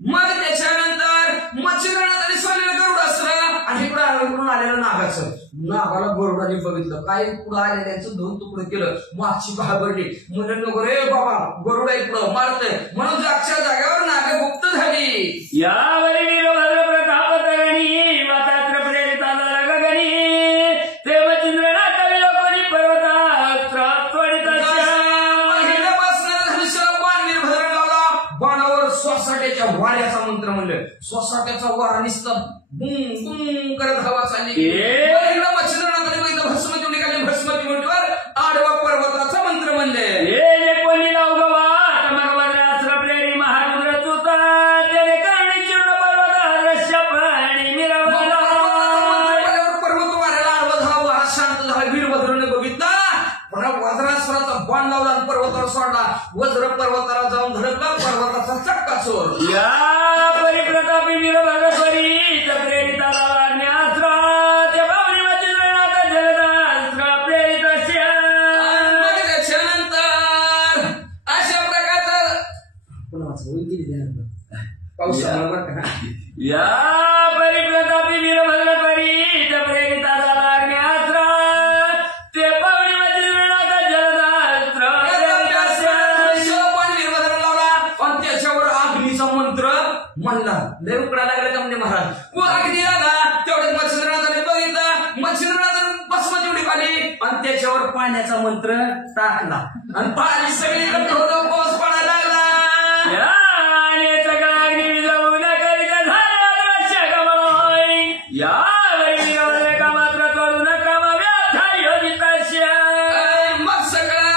मग त्याच्यानंतर मच्छिंद्रनाथाने सोडलेलं गरुडास्त्र आणि इकडून आलेलं नागाचं. नागाला गरुडाने बघितलं, काय पुढं आलेल्याचं 2 तुकडं केलं, मागची घाबरली, म्हणजे नको रे बाबा गरुडा इकडं मारतय म्हणून जागच्या जागेवर नागा गुप्त झाली. यावरी वीरभद्र प्रताप तरणी मातात्र प्रेरिताला गगनी ते मच्छिंद्रनाथ विलोकनी पर्वतास्त्र त्वरित वीरभद्र लावला, बाणावर सोसाट्याच्या वाऱ्याचा मंत्र म्हणलं. सोसाट्याचा वारा निसता बुम बुम करत हवा चालली. मच्छिंद्रनाथाने बघितलं, भस्माची मुठी काढली, भस्माची मुठीवर आडवा पर्वताचा मंत्र म्हणले. कोणी लावगवात मगवज्रास्त्र प्रेरी महारुद्र तुता त्याने कर्णी चिर्ण पर्वत दृश्य पाणी मिरवला. पर्वत वाऱ्याला आडवा झाला, वारा शांत झाला. वीरभद्राने बघितला, पण वज्रास्त्राचा बाण लावला आणि पर्वतावर सोडला. वज्र पर्वताला जाऊन धडकला, पर्वताचा चक्का चोर. या परिप्रतापी वीरभद्र त्वरित प्रेरिताला वाढण्यास्त्र ते पाहुणे मच्छिंद्रनाथ जलदास्त्र प्रेरित अशा. त्याच्यानंतर अशा प्रकारचा पाऊस या परिप्रतापी वीरभद्र त्वरित प्रेरिताला वाढण्यास्त्र ते पाहुणे मच्छिंद्रनाथ जलदास्त्र प्रेरित अशा. वीरभद्र लावला आणि त्याच्यावर अग्नीचा मंत्र म्हणला. लय उकडा लागला का म्हणजे महाराज, व अग्नी आला. तेवढ्यात मच्छिंद्रनाथाने बघितलं, मच्छिंद्रनाथाने भस्माची उडी काढली आणि त्याच्यावर पाण्याचा मंत्र टाकला आणि पाणी सगळीकडे थोडं पाऊस पडायला लागला. सगळा अग्नी विजवून करीत झाला दृश्य गमय. यावेळी का मात्र करू नका व्याथा योजिताशा. मग सगळा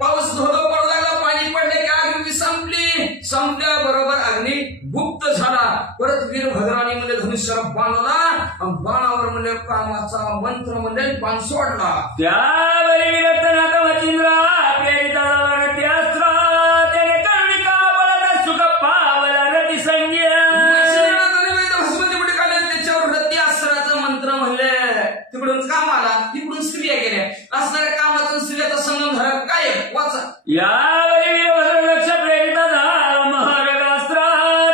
पाऊस धोधो पडू लागला, पाणी पडले की अग्नी संपली. संपल्याबरोबर अग्नी गुप्त झाला. परत वीरभद्राने म्हणजे धनुष्याला बांधला आणि बाणावर म्हणजे कामाचा मंत्र म्हणजे बाण सोडला. त्यावेळी विरक्तनाथ मच्छिंद्र प्रेरिताला रथ्यास्त्र त्याने करुणी कामा पडत सुख पावला रती संज्ञा. भस्माची मुठी काढली, त्याच्यावर रथ्यास्त्राचं मंत्र म्हणले. तिकडून कामाला, तिकडून स्त्रिया गेल्या. असणाऱ्या कामाचा स्त्रियाचा संगम झाला. काय वाचा. यावेळी वीरभद्र लक्ष प्रेरिता झाला महारगास्त्र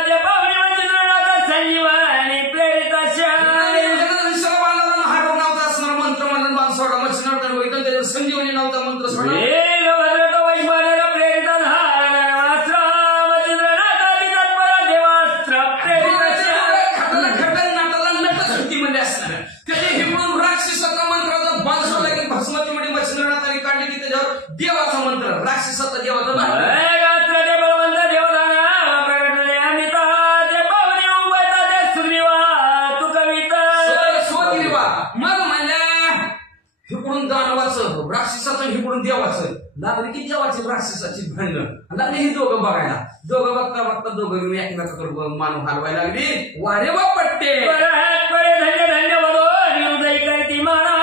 त्या पाहुणे मच्छिंद्रनाथ संजीवानी प्रेरित अशा. नावाचा असणारा मंत्र म्हणून बाण सोडला. मच्छिंद्रनाथाने बघितलं, त्याच्यावर संजीवनी नावाचा मंत्र सोडला. राक्षसाची भांडणं लागली ही दोघं बघायला. दोघं बघता बघता दोघं मी एकमेकाकडे मान हलवायला लागली. वारे वा पट्टे धन्य धन्य वदो हृदय करती माना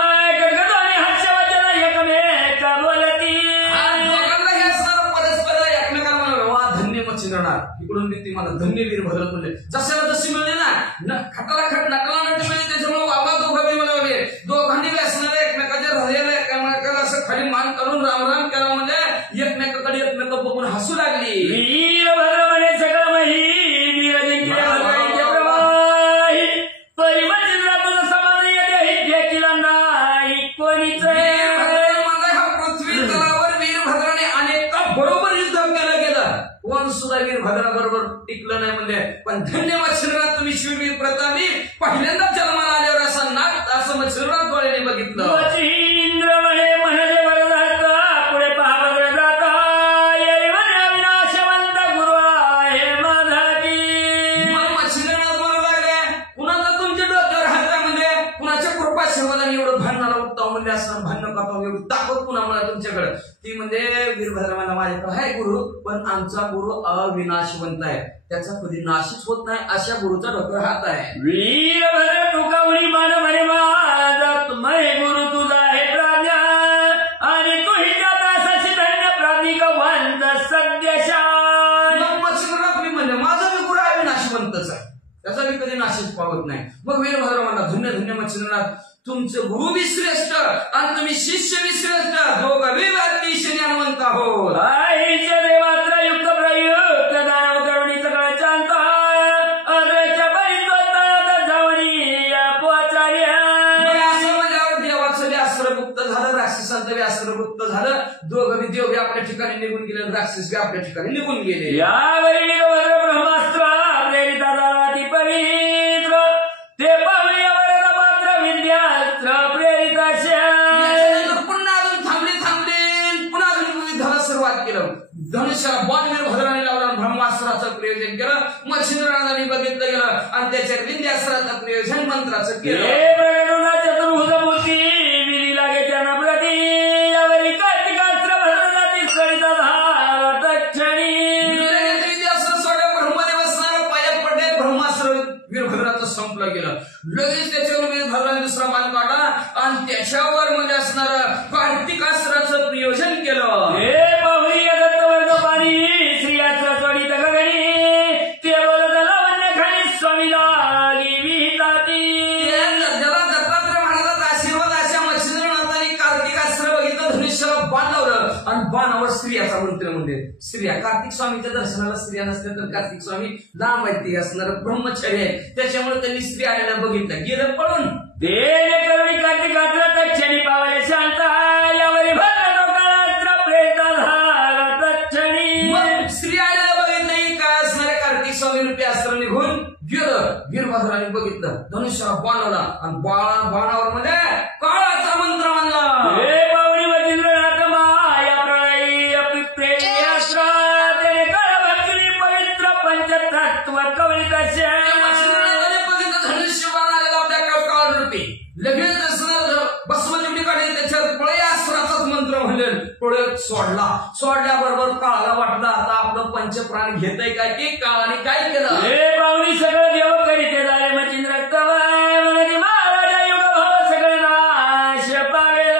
गडगडाने हर्षवचन एकमेका बोलती. दोघांना हे असणार परस्पर एकमेकाला म्हणाले वा धन्य मच्छिंद्रनाथ. इकडून ती मला धन्य वीरभद्र म्हणले. जशाला जशी मिळले ना खटाला खट नकला नट मिळले त्याच्यामुळे वावा दोघं मी म्हणाले. दोघांनी व्यसनाला एकमेकाच्या हृदयाला एकमेकाला असं खाली मान करून राम राम केला म्हणजे एकमेकाकडे एकमेक बघून हसू लागली. वीरभद्र म्हणे सगळं मही वीर जिंकले भद्राईचे प्रवाही परिवचन तुझं समान येते देखील नाही कोणीच. पृथ्वी तलावर वीरभद्राने अनेका बरोबर युद्ध केलं गेलं. कोण सुद्धा वीरभद्रा बरोबर टिकलं नाही म्हणजे. पण धन्य मच्छिंद्रनाथ तुम्ही शिववीर प्रतापी पहिल्यांदा जन्माला आल्यावर असा नाक असं मच्छिंद्रनाथ डोळ्याने बघितलं. मच्छिंद्र म्हणे म्हणजे बरं जाता पुढे पहा बरं जाता येई म्हणे विनाशवंत गुरु आहे माझा की. मच्छिंद्रनाथ म्हणू लागले कुणाचा तुमच्या डोक्यावर हात आहे म्हणजे कुणाच्या कृपा सेवाला एवढं भांडणाला उत्तम म्हणजे असणार भांडण करता एवढी ताकद कुणामुळे तुमच्याकडे. ती म्हणजे वीरभद्र मला माझ्याकडे आहे गुरु पण आमचा गुरु अविनाशवंत आहे त्याचा कधी नाशच होत नाही अशा गुरुचा डोक्यावर हात आहे. वीरभद्र तुका उडी मान म्हणे माझा म्हणे गुरु तुझा आहे प्राज्ञा आणि तू ही दासाची धन्य प्राधिकवंत सद्यशान. मच्छिंद्रनाथ मी म्हणजे माझा मी गुरु अविनाशवंतच आहे त्याचा मी कधी नाशिक पावत नाही. मग वीरभद्र म्हणला धन्य धन्य मच्छिंद्रनाथ तुमचं गुरु बी श्रेष्ठ आणि तुम्ही शिष्य बी श्रेष्ठ दोघं बी अतिशय ज्ञानवंत आहोत. आईच्या देवात्र युक्त प्रयुक्त दानव करुणी सगळं शांत अद्वैच्या परितोषात जावणी पोचार्य. असं म्हणजे देवाचं बी अस्त्रगुप्त झालं राक्षसांचं बी अस्त्रगुप्त झालं. दोघं बी देव बी आपल्या ठिकाणी निघून गेले राक्षस बी आपल्या ठिकाणी निघून गेले. यावेळी ब्रह्मास्त्र प्रेरिता झाला ती पवित्र ते पाहुणे वरद पात्र विद्यास्त्र प्रेरिताशा. पुन्हा अजून थांबले पुन्हा अजून युद्धाला सुरुवात केलं. धनुष्याला बाण वीरभद्राने लावला ब्रह्मास्त्राचं प्रयोजन केलं. मच्छिंद्रनाथाने बघितलं गेलं आणि त्याच्या विद्यास्त्राचं प्रयोजन मंत्राचं केलं. चतुर्भुज मूर्ती विधी लागे त्यांना प्रती यावरी कार्तिकास्त्र भरणाती सरिता धारा तक्षणी. विद्यास्त्र सोडलं ब्रह्माने बसणार पायात पडले ब्रह्मास्त्र वीरभद्राचं संपलं गेलं. लगेच त्याच्यावर वीरभद्राने दुसरा बाण काढला आणि त्याच्यावर म्हणजे असणार कार्तिकास्त्राचं प्रयोजन केलं. हे पाहुणी दत्तवर्ग पाणी श्रीयास्त्र सोडित गगनी ते बोलत लावण्य खाली स्वामी लागी विहिताती. ज्याला दत्तात्रय म्हणाला आशीर्वाद अशा मच्छिंद्रनाथाने कार्तिकास्त्र बघितलं धनुष्याला बाण लावलं आणि बाणावर स्त्रियाचा मंत्र म्हणजे स्त्रिया कार्तिक स्वामीच्या दर्शनाला स्त्रिया नसल्या तर कार्तिक स्वामी लांब आहेत ते असणार ब्रह्मचारी आहे त्याच्यामुळे त्यांनी स्त्री आलेल्या बघितलं गेलं पळून. देणे करुणी कार्तिकास्त्र तक्षणी पावले शांत यावरी भद्र लोकास्त्र प्रेता झाला तक्षणी. मग स्त्री आलेल्या बघितलं काय असणारे कार्तिक स्वामी रूपी अस्त्र निघून गेलं. वीरभद्राने बघितलं धनुष्याला बाण लावला आणि बाणावर म्हणजे काळाचा मंत्र म्हणला. हे पाहुणी मच्छिंद्रनाथ माया प्रळयी अपि प्रेयास्त्र ते कळभद्री पवित्र पंचतत्व कवलिकशा. बघितलं धनुष्य बाण आलेला आपल्या काळ रूपी लगेच बसमती काढली त्याच्यावर प्रयास्त्राचाच मंत्र म्हणले पुढे सोडल्याबरोबर काळाला वाटलं आता आपलं पंचप्राण घेतय काय की काळाने काय केलं. हे पाहुणी सगळं देव करीते झाले मच्छिंद्र महाराजा युग भाव सगळं नाश पावेल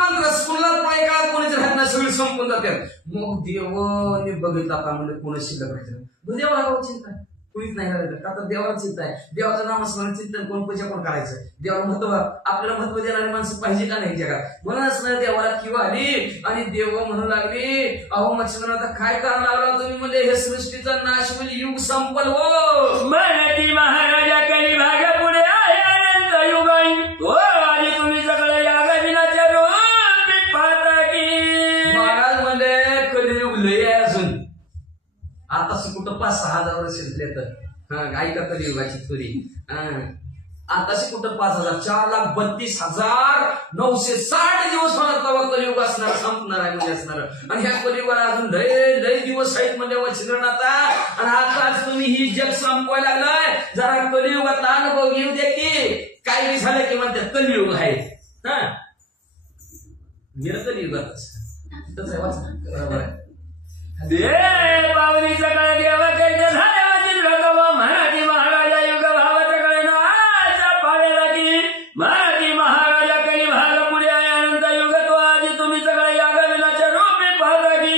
मंत्र स्कूलला पुढे काळ कोणीच राहत नाही सगळी संपून जाते. मग देवाने बघितलं आता म्हणजे कोणी शिल्लक राहायचं देवाला चिंता कुणीच नाही करायचं का तर देवाला चिंता आहे. देवाचं नामस्मरण चिंतन कोण पूजा कोण करायचं देवाला महत्व आपल्याला महत्व देणारी माणसं पाहिजे का नाही जगात. म्हणूनच नाही देवाला किंवा आली आणि देव म्हणू लागली अहो मच्छिंद्रनाथ काय कारण लावला तुम्ही म्हणजे हे सृष्टीचा नाश म्हणजे युग संपल हो म्हणती महाराजा कली भाग पुढे आहे अनंत युगाई आधी तुम्ही सगळं या गदिनाच्या रूप पाहता की. महाराज म्हणजे कलियुग लय आहे अजून आता कुठं 5-6 हजार वर्ष तर ऐका कलियुगाची थोडी आताशी कुठं 5,000 4,32,960 दिवस होणार तेव्हा कलियुग असणार संपणार आहे म्हणजे असणार. आणि ह्या कलियुगाला अजून लय दिवस आहेत म्हणजे मच्छिंद्रनाथा. आणि आताच तुम्ही ही जग संपवायला लागलाय जरा कलियुगातला अनुभव घेऊ दे की काय झालं की म्हणतात कलियुग आहे कलियुगातच इथंच आहे वाचा बरोबर आहे. दे पावली सकाळ देवाचे झाले मच्छिंद्र कवा मराठी महाराजा युग भावाचं कळणं आशा पावेला की मराठी महाराजा कली भाग पुढे आहे अनंत युग तो आधी तुम्ही सगळे यागविनाच्या रूपी पाहता की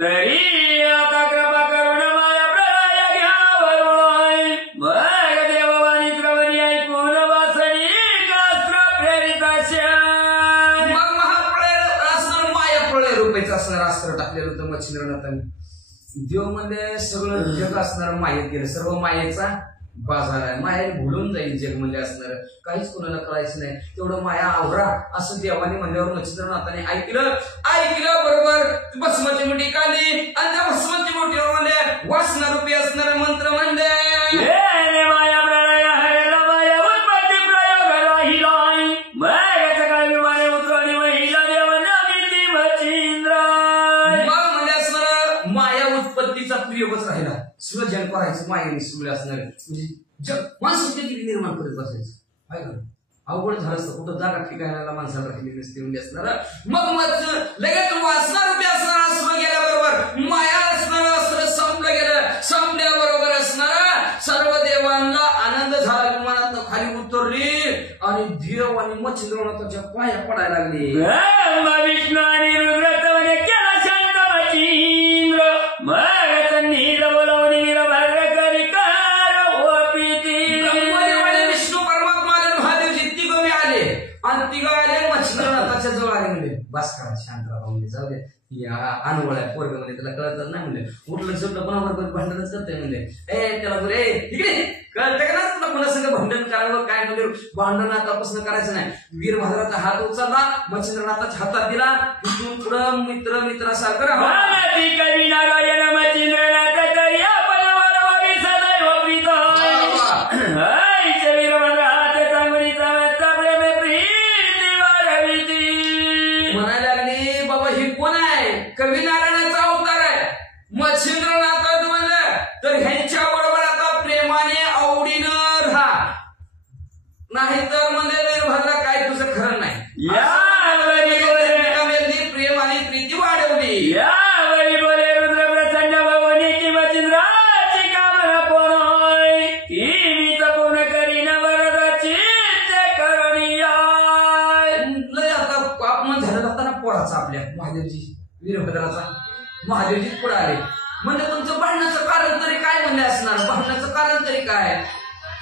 तरी आता कृपा करून माया प्रलय घ्यावरून मग देववाणी श्रवणी ऐकून वासनी शास्त्र प्रेरित मग महाप्रळय असणार माया प्रळय रुपयाचं असणार अस्त्र टाकलेलं होतं मच्छिंद्रनाथांनी. देव म्हणजे सगळं जग असणार मायेत गेलं, सर्व मायेचा बाजार आहे, माया भुलून जाईल जग म्हणजे असणार, काहीच कोणाला कळायचं नाही, तेवढं माया आवरा असं देवाने म्हणल्यावर मच्छिंद्रनाथाने ऐकलं बरोबर. भस्मची मुठी काढली आणि त्या भस्मची मुठीवर म्हणले वासना रूपी असणार मंत्र म्हणले माया प्रलय हरला माया उत्पत्ती प्रयोग राहिला मग सकाळी विमाने उतरवली महिला देव नमिती मच्छिंद्र. मग म्हणजे असणार माया उत्पत्तीचा प्रयोगच राहिला, सृजन करायचं मायेने सगळं असणार म्हणजे जग माणसाची निर्माण करत बसायचं काय का अवघड झालं असतं, कुठं जागा ठिकाणाला माणसाला राहिली नसते म्हणजे असणार. मग लगेच वासना रूपी असणार अस्त्र गेल्याबरोबर माया असणार अस्त्र संपलं गेलं, संपल्याबरोबर असणार सर्व देवांना आनंद झाला, विमानात खाली उतरली आणि देव आणि मच्छिंद्रनाथाच्या पाया पडायला लागली. विष्णू आणि रुद्रत्वाने केला शांत मच्छिंद्र मग नील बोलावणी निरभर करी कार ओपिती. विष्णू परमात्मा आले, महादेवजी तिघे आले आणि तिघे आले मच्छिंद्रनाथाच्या जवळ आले म्हणजे बस करा शांत राहा म्हणजे जाऊ दे या अनवळ आहे पोरग म्हणजे त्याला कळतच नाही म्हणजे उठलं सुटलं कोणाबरोबर भांडणच करतोय म्हणजे त्याला बरे इकडे कळतं का ना तुला कोणा संग भांडण करावं काय म्हणजे भांडण आतापासून करायचं नाही. वीरभद्राचा हात उचलला मच्छिंद्रनाथाच्या हातात दिला, तिथून पुढं मित्रासारखं कवी नारायण मच्छिंद्रनाथ तरी आपण वरवरी सदैव प्रीत वीरभद्र हात चांगलीचा प्रेम प्रीती वाढविती. म्हणायला लागली बाबा ही कोण आहे, कवी नारायणाचा अवतार आहे. मच्छिंद्रनाथात म्हणलं तर ह्यांच्या बरोबर आता प्रेमाने आवडीनं राहा, नाहीतर म्हणजे वीरभद्रा काय तुझं खरं नाही. प्रेम आणि प्रीती वाढवली. यावेळी बोले रुद्र प्रसन्न भवनी की मच्छिंद्राची कामना पूर्ण ती पूर्ण करीन वरदाची करुणी. आता अपमान झालं जाताना पोराचा आपल्या महादेवजी वीरभद्राचा महादेवजी पुढे आले म्हणजे तुमचं भांडणाचं कारण तरी काय म्हणले असणार, भांडणाचं कारण तरी काय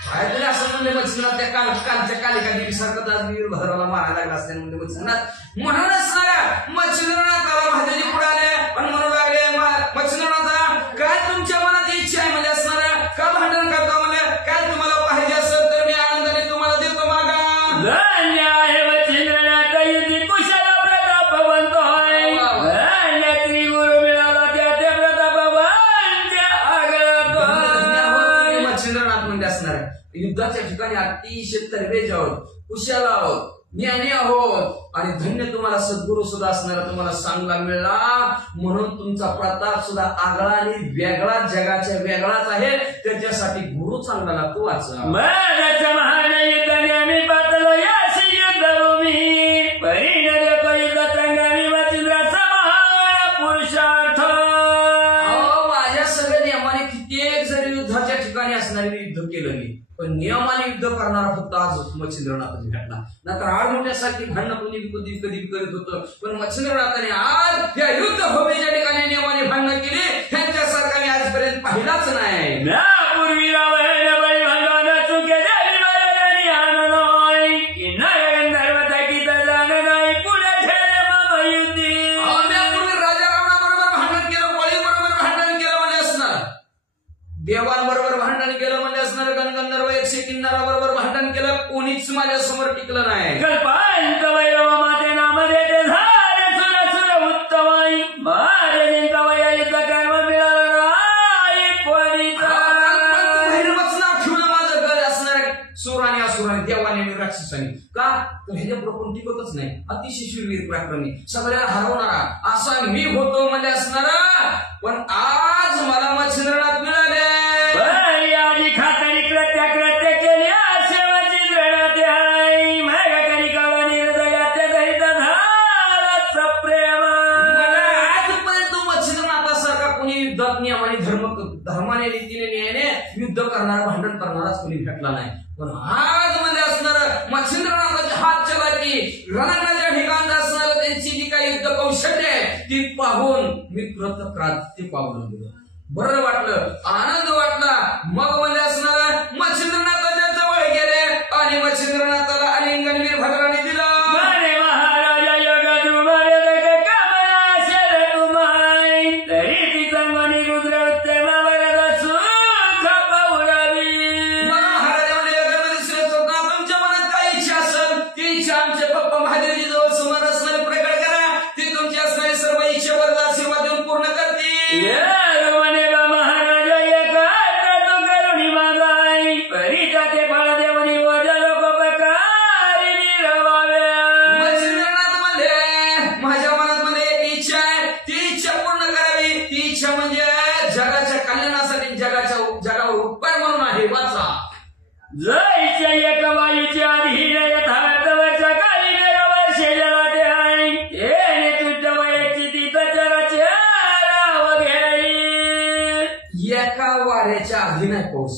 तरी असं म्हणले मच्छिंद्रनाथ त्या कालच्या कालिका देवी सारखं वीरभद्राला मारायला लागला असल्याने म्हणजे मच्छिंद्रनाथ म्हणून असणार मच्छिंद्रनाथाला महादेवजी पुढे आले आणि म्हणू लागले मच्छिंद्रनाथा काय तुमच्या मनात इच्छा आहे म्हणजे असणार, का भांडण करता म्हणजे काय तुम्हाला पाहिजे असेल तर मी आनंदाने तुम्हाला देतो मागा. धन्य आहे मच्छिंद्रनाथ युधी कुशल प्रतापवंत श्री गुरु मिळाला त्या प्रतापवंत्या आगळा. मच्छिंद्रनाथ म्हणजे असणार युद्धाच्या ठिकाणी अतिशय तरबेज आहोत, कुशल आहोत, ज्ञानी आहोत आणि धन्य तुम्हाला सद्गुरू सुद्धा असणारा तुम्हाला चांगला मिळला म्हणून तुमचा प्रताप सुद्धा आगळा आणि वेगळा जगाच्या वेगळाच आहे, त्याच्यासाठी गुरु चांगला लागतो वाचा. महान युद्धाने आम्ही पातलो याशी युद्धभूमी परिणय युद्धांगाने मच्छिंद्राचा महान पुरुषार्थ. माझ्या सगळ्या नियमाने कित्येक जरी युद्धाच्या ठिकाणी असणारे युद्ध केलं मी, पण नियमाने युद्ध करणारा फक्त आज मच्छिंद्रनाथाची घटना, नाहीतर आडमोठ्यासारखी भांडणं कधी करत होतं, पण मच्छिंद्रनाथाने आज या युद्ध भूमीच्या ठिकाणी नियमाने भांडणं केली, ह्यांच्यासारखा मी आजपर्यंत पाहिलाच नाही. पूर्वी रावण बळी भगवान चुके देवी बळी आणनोय की नरगंधर्व तकीत जाण नाही पुढे ठेरे मम युद्धी. पूर्वी राजा रावणाबरोबर भांडण केलं, बळीबरोबर भांडण केलं म्हणजे असणार, देवांबरोबर भांडण केलं म्हणजे असणार, गणगंधर्व 100 किन्नराबरोबर भांडण केलं, कोणीच माझ्या समोर टिकलं नाही. कल्पांत वैरव माते नाम देते झाले सुर सुर उत्तमाई महाराजांचा वया युद्ध कर्म मिळाला नाही कोणीचा. भैरवच ना ठेवलं माझं घर असणार सुर आणि असुराने देवाने आणि राक्षसाने, का तर ह्याच्यापुढे कोण टिकतच नाही, अतिशय शूरवीर पराक्रमी सगळ्याला हरवणारा असा मी होतो म्हणजे असणारा, पण आज मला मच्छिंद्रनाथ मिळाले. आधी खातरी कृत्य केली असे मच्छिंद्रनाथ आहे मग करी कळणी हृदयात धरित झाला सप्रेम. मला युद्धात नियमाने धर्माने रीतीने न्यायाने युद्ध करणारा भांडण करणाराच कोणी भेटला नाही. पण आज मध्ये असणार मच्छिंद्रनाथाचे हात चलाकी रणांगणाच्या ठिकाणी असणार त्यांची जी काही युद्ध कौशल्य आहे ती पाहून मी कृतकृत्य पावलं गेलो. बरं वाटलं, आनंद वाटला. मग मध्ये असणार मच्छिंद्रनाथाच्या जवळ गेले आणि मच्छिंद्रनाथाला आलिंगन वीरभद्राने दिलं. वाऱ्याच्या आधी नाही पाऊस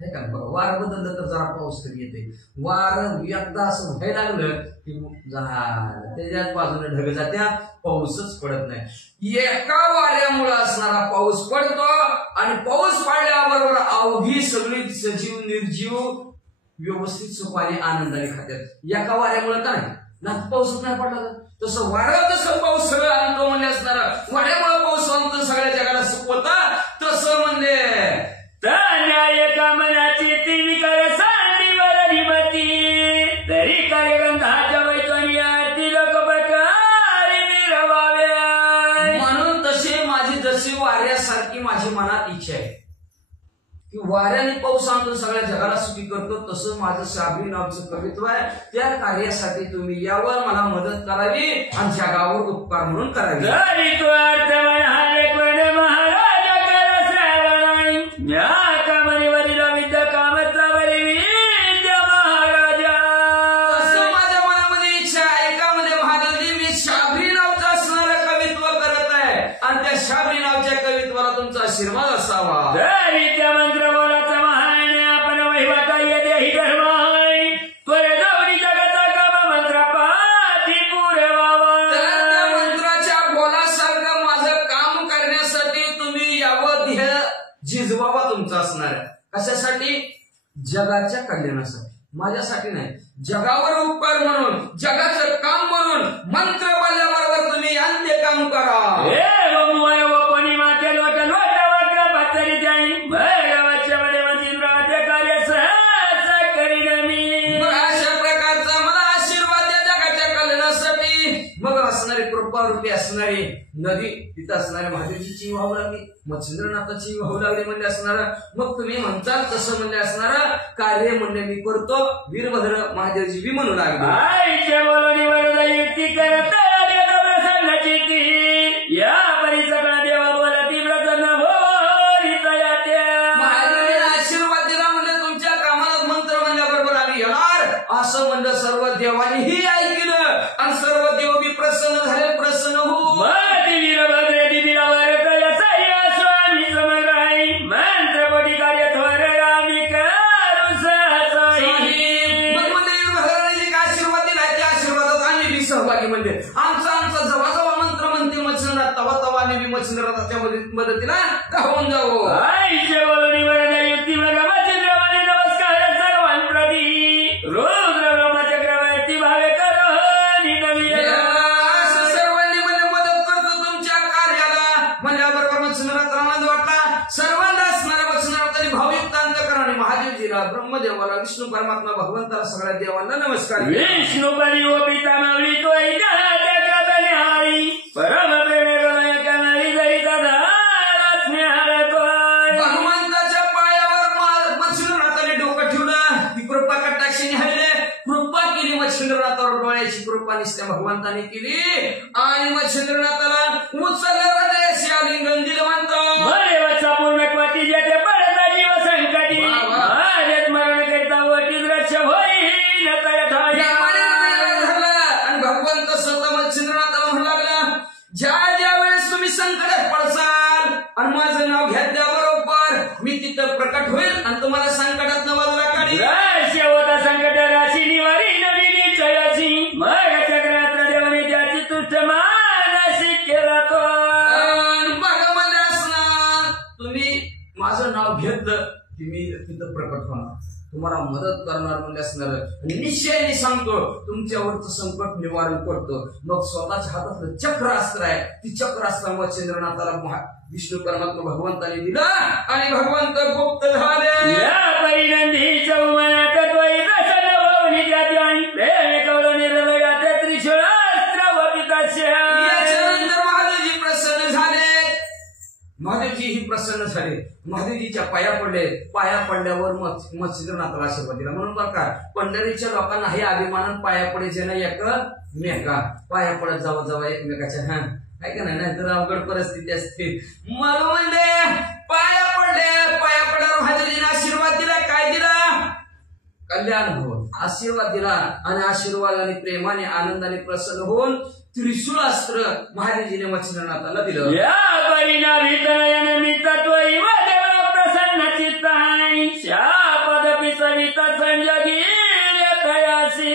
हे का बघा, वार बदललं तर जरा पाऊस तरी येते. वार एकदा असं व्हायला लागलं की त्याच्याच बाजूने ढग जात्या, पाऊसच पडत नाही. एका वाऱ्यामुळे असणारा पाऊस पडतो आणि पाऊस पडल्याबरोबर अवघी सगळी सजीव निर्जीव व्यवस्थित सुखाने आनंदाने खात्यात. एका वाऱ्यामुळे का नाही पाऊसच नाही पडला. तसं वारं जसं पाऊस सगळं आणतो म्हणजे असणारा वाऱ्यामुळे पाऊस आणतो सगळ्या जगाला सुख होता. तसं म्हणजे एका मनाची ती विकार सांडीवर निमती तरी काय गंधाच्या वैतनियाती लोक बकारी मिरवाव्या. म्हणून तसे माझी जशी वाऱ्यासारखी माझी मनात इच्छा आहे की वाऱ्याने पाऊस आणतो सगळ्या जगाला सुखी करतो, तसं माझं शाबरी नावचं कवित्व आहे. त्या कार्यासाठी तुम्ही यावर मला मदत करावी आणि जगावर उपकार म्हणून करावी. माझ्या मनामध्ये इच्छा आहे. एकामध्ये महादेवजी मी शाबरी नावचं असणारं कवित्व करत आहे आणि त्या शाबरी नावच्या कवित्वाला तुमचा आशीर्वाद असावा. झिजवावा तुमचा असणार आहे. कशासाठी? जगाच्या कल्याणासाठी, माझ्यासाठी नाही. जगावर उपकार म्हणून, जगाचं काम म्हणून मंत्र बोलल्याबरोबर तुम्ही अंत्य काम करा. अशा प्रकारचा मला आशीर्वाद द्या जगाच्या कल्याणासाठी. मग असणारी कृपारूपी असणारी नदी तिथं असणाऱ्या महादेवजीची वाहू लागली, मच्छिंद्रनाथाची वाहू लागली म्हणजे असणार. मग तुम्ही म्हणताल तसं म्हणजे असणार कार्य म्हणजे मी करतो. वीरभद्र महादेवजी बी म्हणू लागले. या परिसगळा देवा बोलती प्रसन्न महादेवजीने आशीर्वाद दिला म्हणजे तुमच्या कामाला मंत्र म्हणल्याबरोबर आम्ही येणार असं म्हणजे सर्व देवांनीही ऐकलं आणि सर्व देव बी प्रसन्न झाले. प्रसन्न हो सहभागी म्हणजे आमचा जवळ मंत्र म्हणते मच्छिंद्रनाथ तवा तवा आणि मच्छिंद्रनाथाच्या मदतीला गावून जावो. सर्वांनी म्हणजे मदत करतो तुमच्या कार्याला म्हणल्याबरोबर मच्छिंद्रनाथ आनंद वाटला. सर्वांना असणाऱ्या मच्छिंद्रनाथाने भावयुक्त अंतकरणाने महादेवजीला, ब्रह्मदेवाला, विष्णू परमात्मा भगवंताला, सगळ्या देवांना नमस्कार. विष्णू परी ओ पिता मावली तो भगवंताच्या पायावर मच्छिंद्रनाथाने डोकं ठेवलं. ती कृपा कटाक्षाने हल्ले, कृपा केली मच्छिंद्रनाथावर. डोळ्याची कृपा निसत्या भगवंताने केली आणि मच्छिंद्रनाथाला उचललं, हृदयाशी आलिंगन दिलं. म्हणतो पूर्ण क्वाती ज्याच्या पडता जीव संकटी मरण करता वटी द्रक्ष होईल आणि भगवंत स्वतः मच्छिंद्रनाथाला म्हणू लागला ज्या ज्या वेळेस तुम्ही संकटात पडसाल की मी तिथं प्रकट होणार, तुम्हाला मदत करणार म्हणजे असणार. आणि निश्चयाने सांगतो तुमच्यावरचं संकट निवारण करतो. मग स्वतःच्या हातातलं चक्रास्त्र आहे, ती चक्रास्त्र मग चंद्रनाथाला विष्णू परमात्मा भगवंताने दिला आणि भगवंत गुप्त झाले. महादेवजी ही प्रसन्न झाले, महादेवजीच्या पाया पडले. पाया पडल्यावर मग चंद्रनाथाला आशीर्वाद दिला. म्हणून बघा पंढरीच्या लोकांना हे अभिमानानं पाया पडायचे ना एकमेका पाया पडत जावा एकमेकाच्या. आहे का नाही, तर अवघड परिस्थिती असते. मग म्हणले पाया पडल्यावर महादेवजीने आशीर्वाद दिला. काय दिला? कल्याण भवन आशीर्वाद दिला. आणि आशीर्वादाने प्रेमाने आनंदाने प्रसन्न होऊन त्रिशूलास्त्र महादेवजीने मच्छिंद्रनाथाला दिलं. या प्रसन्न चित्ताई शापदपि सविता संजगी तयासी.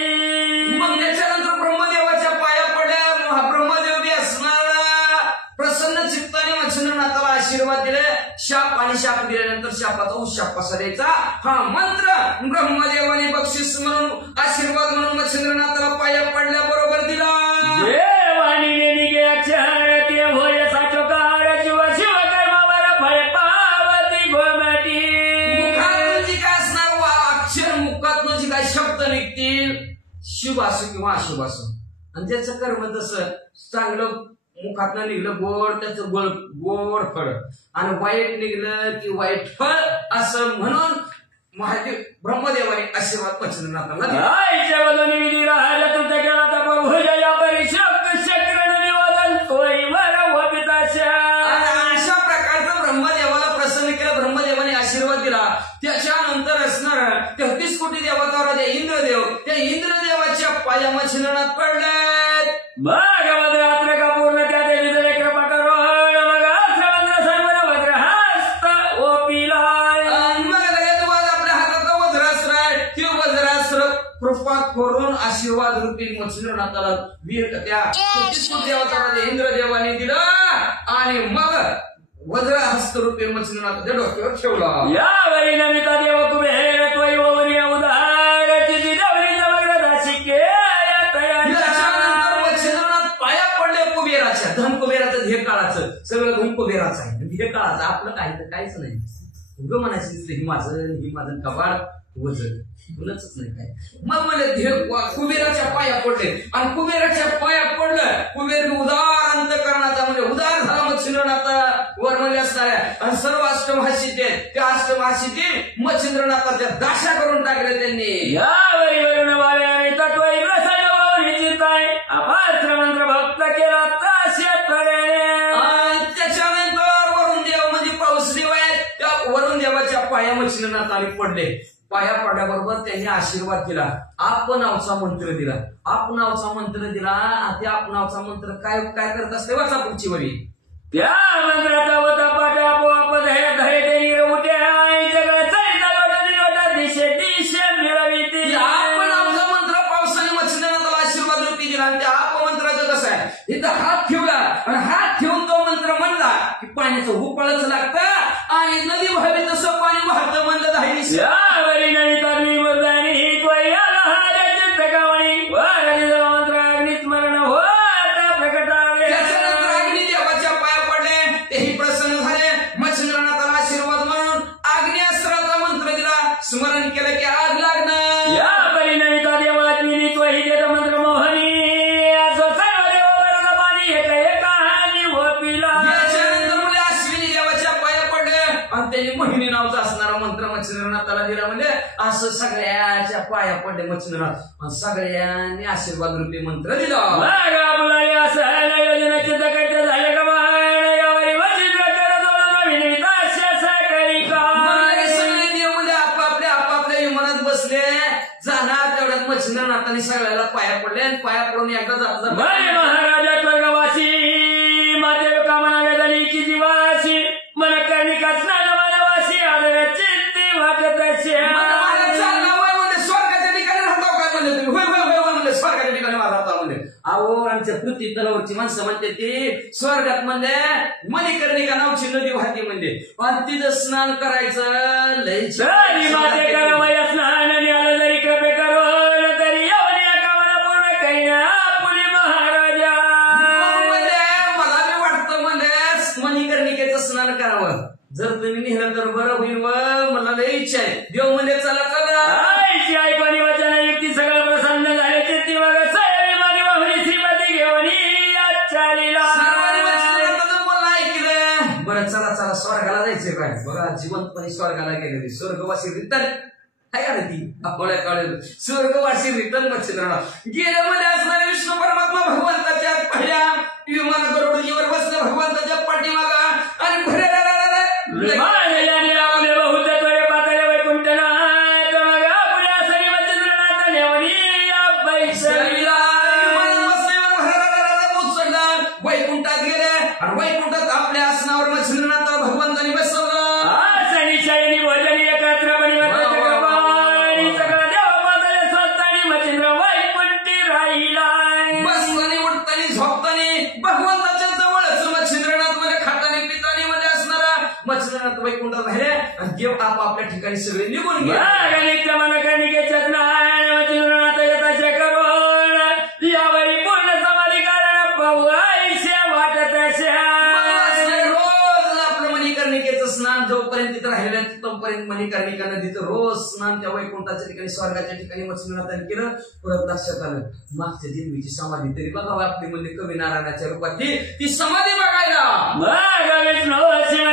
मग त्याच्यानंतर ब्रह्मदेवाच्या पाया पडल्या. ब्रह्मदेव बी असणारा प्रसन्न चित्ताने मच्छिंद्रनाथाला आशीर्वाद दिले. शाप आणि शाप दिल्यानंतर शापाचा उशाप कसा द्यायचा हा मंत्र ब्रह्मदेवाने बक्षीस म्हणून आशीर्वाद म्हणून मच्छिंद्रनाथाला पाया पडल्या बरोबर दिला. देवानी देणगी अक्षर ते होय साचोकार शिव शिव कर्मावर फळ पावती गोमटी. मुखातून जी काय असणार वा अक्षर मुखातून जी काय शब्द निघतील शुभ असो किंवा अशुभ असो, आणि ज्याचं कर्म तसं चांगलं मुखातनं निघलं गोड त्याचं गोड फळ, आणि वाईट निघलं की वाईट फळ असं म्हणून महादेव ब्रह्मदेवाने आशीर्वाद मच्छिंद्रनाथाला दिला. अशा प्रकारचं ब्रह्मदेवाला प्रसन्न केलं. ब्रह्मदेवाने आशीर्वाद दिला. त्याच्यानंतर असणार 33 कोटी देवता राजा इंद्रदेव, त्या इंद्रदेवाच्या पाया मच्छिंद्रनाथ पडले. कृपा करून आशीर्वाद रूपी मच्छिंद्रनाथाला वीर त्या 33 कोटी देवता राजा इंद्रदेवाने दिलं. आणि मग वज्रहस्त रूपी मच्छिंद्रनाथाच्या डोक्यावर ठेवला. यावरी नमिता देव कुबेर त्वयि वरी उदार चिती देवरी समग्र त्याच्यानंतर मच्छिंद्रनाथ पाया पडले कुबेराच्या. धन कुबेराचं ध्येय काळाचं सगळं धन कुबेराचं आहे. ध्येय काळाचं आपलं काही तर काहीच नाही. उगं म्हणायचं ही माझं कबाड वजन तुलाच नाही काय. मग म्हणजे कुबेराच्या पाया पडले. आणि कुबेराच्या पाया पडलं कुबेर उदार अंतकरणाचा म्हणजे उदार झाला मच्छिंद्रनाथा वर म्हणजे असणाऱ्या. आणि सर्व अष्टमहाशीते त्या अष्टमहाशीते मच्छिंद्रनाथाच्या दाशा करून टाकले त्यांनी. यावरी वरुण वाल्याने तत्वई प्रसन्न भावनी चिंताय अपात्र मंत्र भक्त केला ताश्या तऱ्याने. त्याच्यानंतर वरुण देव म्हणजे पाऊस देव आहेत. त्या वरुण देवाच्या पाया मच्छिंद्रनाथाने पडले. पाया पडल्याबरोबर त्यांनी आशीर्वाद दिला. आप नावचा मंत्र दिला. आप नावचा मंत्र दिला. त्या आप नावचा मंत्र काय काय करत असते वाचा पुढची वरी. त्या मंत्राचा होता पाठ आपोआप धैर्य धैर्य निरवटे जगत दिशे दिशे मिळविते. आप नावचा मंत्र पावसाने मच्छिंद्रनाथाला आशीर्वाद रूपी दिला. आणि त्या आप मंत्राचं कसं आहे, इथं हात ठेवला आणि हात ठेवून तो मंत्र म्हणला की पाण्याचं उकळच लागतं आणि नदी व्हावी तसं पाणी वाहतं म्हणलं धायरी. यावरी नमिता विवर्धनी त्वयाला हाराची प्रकावणी वारणी मंत्र अग्निस्मरण होता प्रकटावे. त्याच्यानंतर अग्निदेवाच्या पाया पडले. तेही प्रसन्न झाले. मच्छिंद्रनाथाला आशीर्वाद म्हणून अग्निअस्त्राचा मंत्र दिला. स्मरण केलं की आग लागणं. या परिणमिता देवाची त्वही देत मंत्र मोहनी असं सर्व देवाला पाणी एकाहानी वपिला. याच्यानंतर मुले अश्विनी देवाच्या पाया पडले आणि त्यांनी मोहिनी नावचा असणारा मंत्र मच्छिंद्रनाथाला दिला. म्हणजे असं सगळ्याच्या पाया पडले मच्छिंद्रनाथ आणि सगळ्यांनी आशीर्वाद रूपी मंत्र दिला. योजनेचे दगड झाले का यावरी सगळे देव म्हणजे आपापल्या विमानात बसले जाणार. तेवढ्यात मच्छिंद्रनाथाने सगळ्याला पाया पडले आणि पाया पडून एकदा जातात महाराजा स्वर्गवासी मातेव कामना वेदनीची जीवासी मन कर्णिका स्नान मानवासी आदर चित्ती वाटत स्वर्गाच्या ठिकाणी राहतो काय म्हणजे तुम्ही? होय होय होय म्हणजे स्वर्गाच्या ठिकाणी राहता म्हणजे. अहो आमच्या वरती तलावरची माणसं म्हणते ती स्वर्गात म्हणजे मणिकर्णिका नावची नदी वाहती म्हणजे पण तिथं स्नान करायचं लय माते करावया स्नान न्याला जरी कृपे करो तरी एवढ्या कामाला पूर्ण कैना पुणे महाराजा मला बी वाटतं म्हणजे मणिकर्णिकेचं स्नान करावं जर तुम्ही नेलं तर बरं होईल व मला लय इच्छा आहे देव म्हणजे चला चला आईची ऐकणी वचन युक्ती सगळं प्रसन्न झाले चित्ती मग सैरी माझी वाहनी श्रीमती घेऊन चालीला ऐकलं बरं चला चला स्वर्गाला जायचंय काय बघा जिवंतपणे स्वर्गाला गेलेली स्वर्गवासी रिटर्न काय का ती आपल्या कळेल स्वर्गवासी रिटर्न मच्छिंद्राला गेल्यामध्ये असणारे विष्णू परमात्मा भगवंताच्या पहिल्या विमान गरुडजीवर बसलं भगवंताच्या पाठीमागा आणि बहुत त्वरे पातळ्या वैकुंठनाथ मग आपल्या सरी मच्छिंद्रनाथ नेवणी बैसविला वैकुंठात गेले आणि वैकुंठात आपल्या आसनावर मच्छिंद्रनाथ भगवंतांनी बसवलं शनिशायनी भोजनी एकत्रपणी सगळं देव पातळ्या स्वतःनी मच्छिंद्र वैकुंठी राहिला बसतानी उठतानी झोपतानी भगवंताच्या जवळच मच्छिंद्रनाथ मध्ये खातानी पितानी मध्ये असणारा मच्छिंद्रनाथ वैकुंठात राहिले आणि देव आपापल्या ठिकाणी सगळे निघून गेले नित्य मन कणिकेच्या स्नान मच्छिंद्रनाथ यथाशय करून यावरी पूर्ण समाधी कारण पाहू आयुष्य वाटत रोज आपलं मणिकर्णिकेचं स्नान जोपर्यंत तिथं राहिलं तोपर्यंत मणिकर्णिका नदीचं रोज स्नान त्या वैकुंठाच्या ठिकाणी स्वर्गाच्या ठिकाणी मच्छिंद्रनाथाने केलं परत लक्षात आलं मागच्या देवीची समाधी तरी बघावं आपली म्हणजे कवी नारायणाच्या रूपात ती समाधी बघायला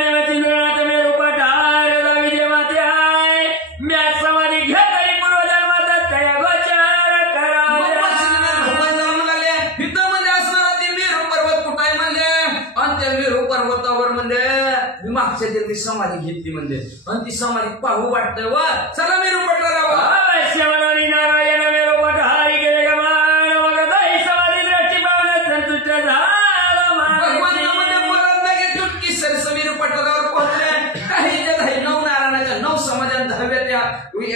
मच्छिंद्रनाथ मे रूपाधार विजय माते आहे म्या समाधी घ्या तरी पूर्वजन्मात त्या गोचर करा म्हणाले इथं म्हणजे असणारा ती मेरू पर्वत कुठं आहे म्हणले आणि त्या मेरू पर्वतावर म्हणजे मी मागच्या देवी समाधी घेतली म्हणजे आणि ती समाधी पाहू वाटतं व चला मेरू पटला नारायण मेरो पठारी गेले गमान मग दही समाधी दृष्टी पाहून संतुष्ट झाला चुटकी सरसमीर पटलावर पोहोचले काही नऊ नारायणाच्या 9 समाध्या 10व्या त्या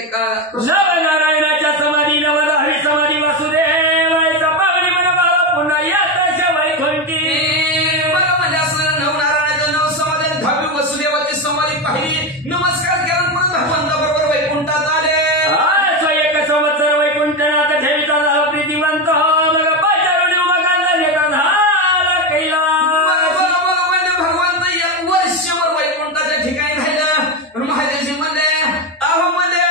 एका नारायणाच्या समाधी 9वी समाधी वासुदेवाचा पावनी मन बाळा पुन्हा येत वैकुंठी मला म्हणजे असणाऱ्या 9 नारायणाच्या 9 समाध्या 10वी वसुदेवाची समाधी पाहिली नमस्कार केला म्हणून भगवंताबरोबर वैकुंठात आले एक संवत्सर वैकुंठनाथ ठेविता झाला प्रीतिवंत मग पाचारुणी उमकांत नेता झाला कैलास भगवंत 1 वर्षभर वैकुंठाच्या ठिकाणी राहिलं महादेवजी म्हणले अहो म्हणले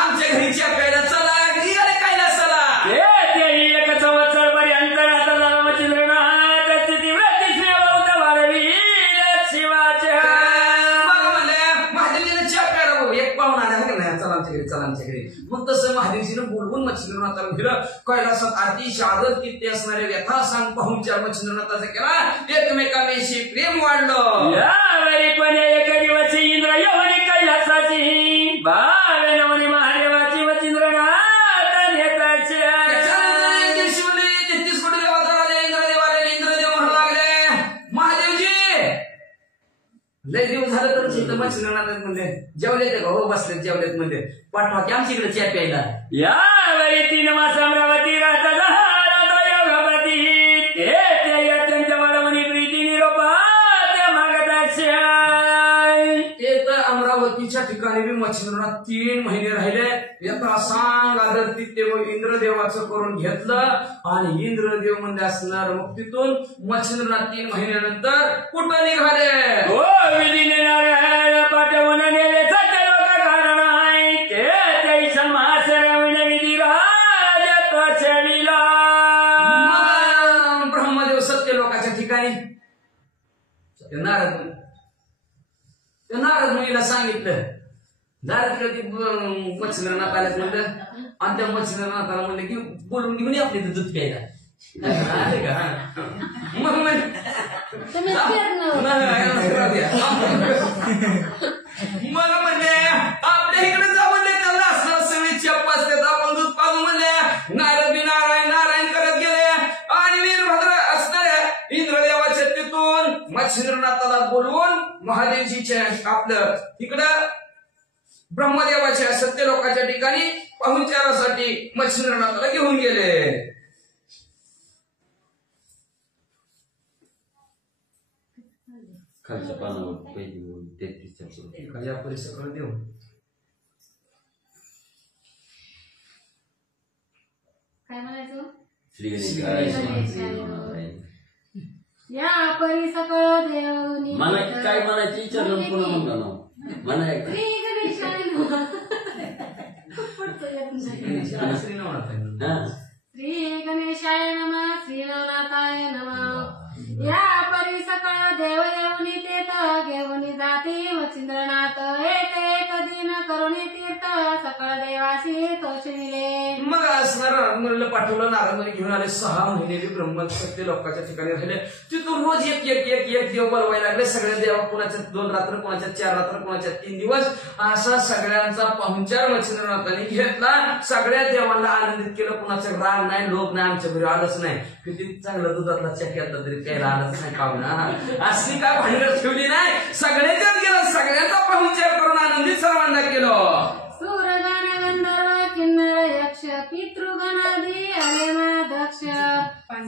आमच्या घरी प्यायला चला गेले कैलासाला तेही 1 संवत्सर पर्यंत राहता झाला मच्छिंद्रनाथ स्थिती वृत्ती श्री बौद्ध वाढवी शिवाच्या म्हणले महादेवजीने चहा प्यायला एक पाहुणा आला नाही चला आमच्या घरी मग तसं महादेवजीनं बोलवून मच्छिंद्रनाथाला दिलं कैलासात अतिशय आदर किती असणारे व्यथा सांग पाहुणचार मच्छिंद्रनाथाचा केला एकमेकांविषयी प्रेम वाढलं यावरी पण एक दिवशी इंद्र येऊन कैलासाची बावे नवनी महादेवाची मच्छिंद्रनाथ नेताचे 33 कोटी देवाला इंद्रदेव म्हणू लागले महादेवजी लय दिवस झालं तर चिंता मच्छिंद्रनाथ म्हणजे जेवले ते हो बसले जेवलेत म्हणजे पाठवा की आमच्या इकडे चहा प्यायला यावरी 3 मास अमरावती राहता झाला योगपती ते त्यांच्या वाडवणी प्रीती निरोपा त्या मागत ते तर अमरावतीच्या ठिकाणी बी मच्छिंद्रनाथ 3 महिने राहिले याचा सांग आदर ते इंद्रदेवाचं करून घेतलं आणि इंद्रदेव म्हणजे असणार मग तिथून मच्छिंद्रनाथ 3 महिन्यानंतर कुठं निघाले हो विधीने नारायण पाठवून नेले सत्य लोक कारण आहे ते समासरविण विधी राज तसविला ब्रह्मदेव सत्य लोकाच्या ठिकाणी नारद मुनीला सांगितलं नारद मच्छिंद्रनाथ आल्यात म्हणलं आणि त्या मच्छिंद्रनाथाला म्हणलं की बोलून घेऊन ये आपली दूध प्यायला मग मला म्हणले आपल्या इकडे जाऊ म्हणले त्यांना असं सगळी चप्पा असते आपण दूध पाहू म्हणले नारद बी नारायण करत गेले आणि वीरभद्र असणाऱ्या इंद्रदेवाच्या तिथून मच्छिंद्रनाथाला बोलवून महादेवजीच्या आपलं इकडं ब्रह्मदेवाच्या सत्य लोकांच्या ठिकाणी पाहुणचारासाठी मच्छिंद्रनाथाला घेऊन गेले खालच्या पानावर पहिली ओळ 33च्या पुढे. या परिसराकडे देऊ. काय म्हणायचं? श्री श्री गणेशाय गणेशाय नमः. या परी सकळ देवनी म्हणा की काय म्हणायचं विचारलं पुन्हा म्हणलं नाव म्हणा एक. श्री गणेशाय नमः. पुढचं येत नाही. श्री नवनाथ हा. श्री गणेशाय नमः. श्री नवनाथाय नमः. या परी सकळ देव देवनी तेथ घेऊनी जाती मच्छिंद्रनाथ एक एक दिन करुणी तीर्थ सकळ देवाशी तोषिले. मग असणार नारदमुनीला पाठवलं. नारदमुनी घेऊन आले. 6 महिने ब्रह्मसत्य लोकांच्या ठिकाणी राहिले. तिथून रोज एक एक एक एक देव बोलवायला लागले. सगळ्या देवा कोणाच्या 2 रात्र, कोणाच्या 4 रात्र, कोणाच्या 3 दिवस असा सगळ्यांचा पाहुणचार मच्छिंद्रनाथांनी घेतला. सगळ्या देवांना आनंदित केलं. कोणाचं राग नाही, लोभ नाही, आमच्या घरी आलंच नाही. किती चांगलं दुधातला चहा केला तरी काही आलंच नाही पाहुणा. असली काय भांडण ठेवली नाही. सगळ्यांच्याच गेलं. सगळ्यांचा पाहुणचार करून आनंदित सर्वांना केलं. सूरगण गंधर्व किन्नर यक्ष पितृगणादी आले दक्ष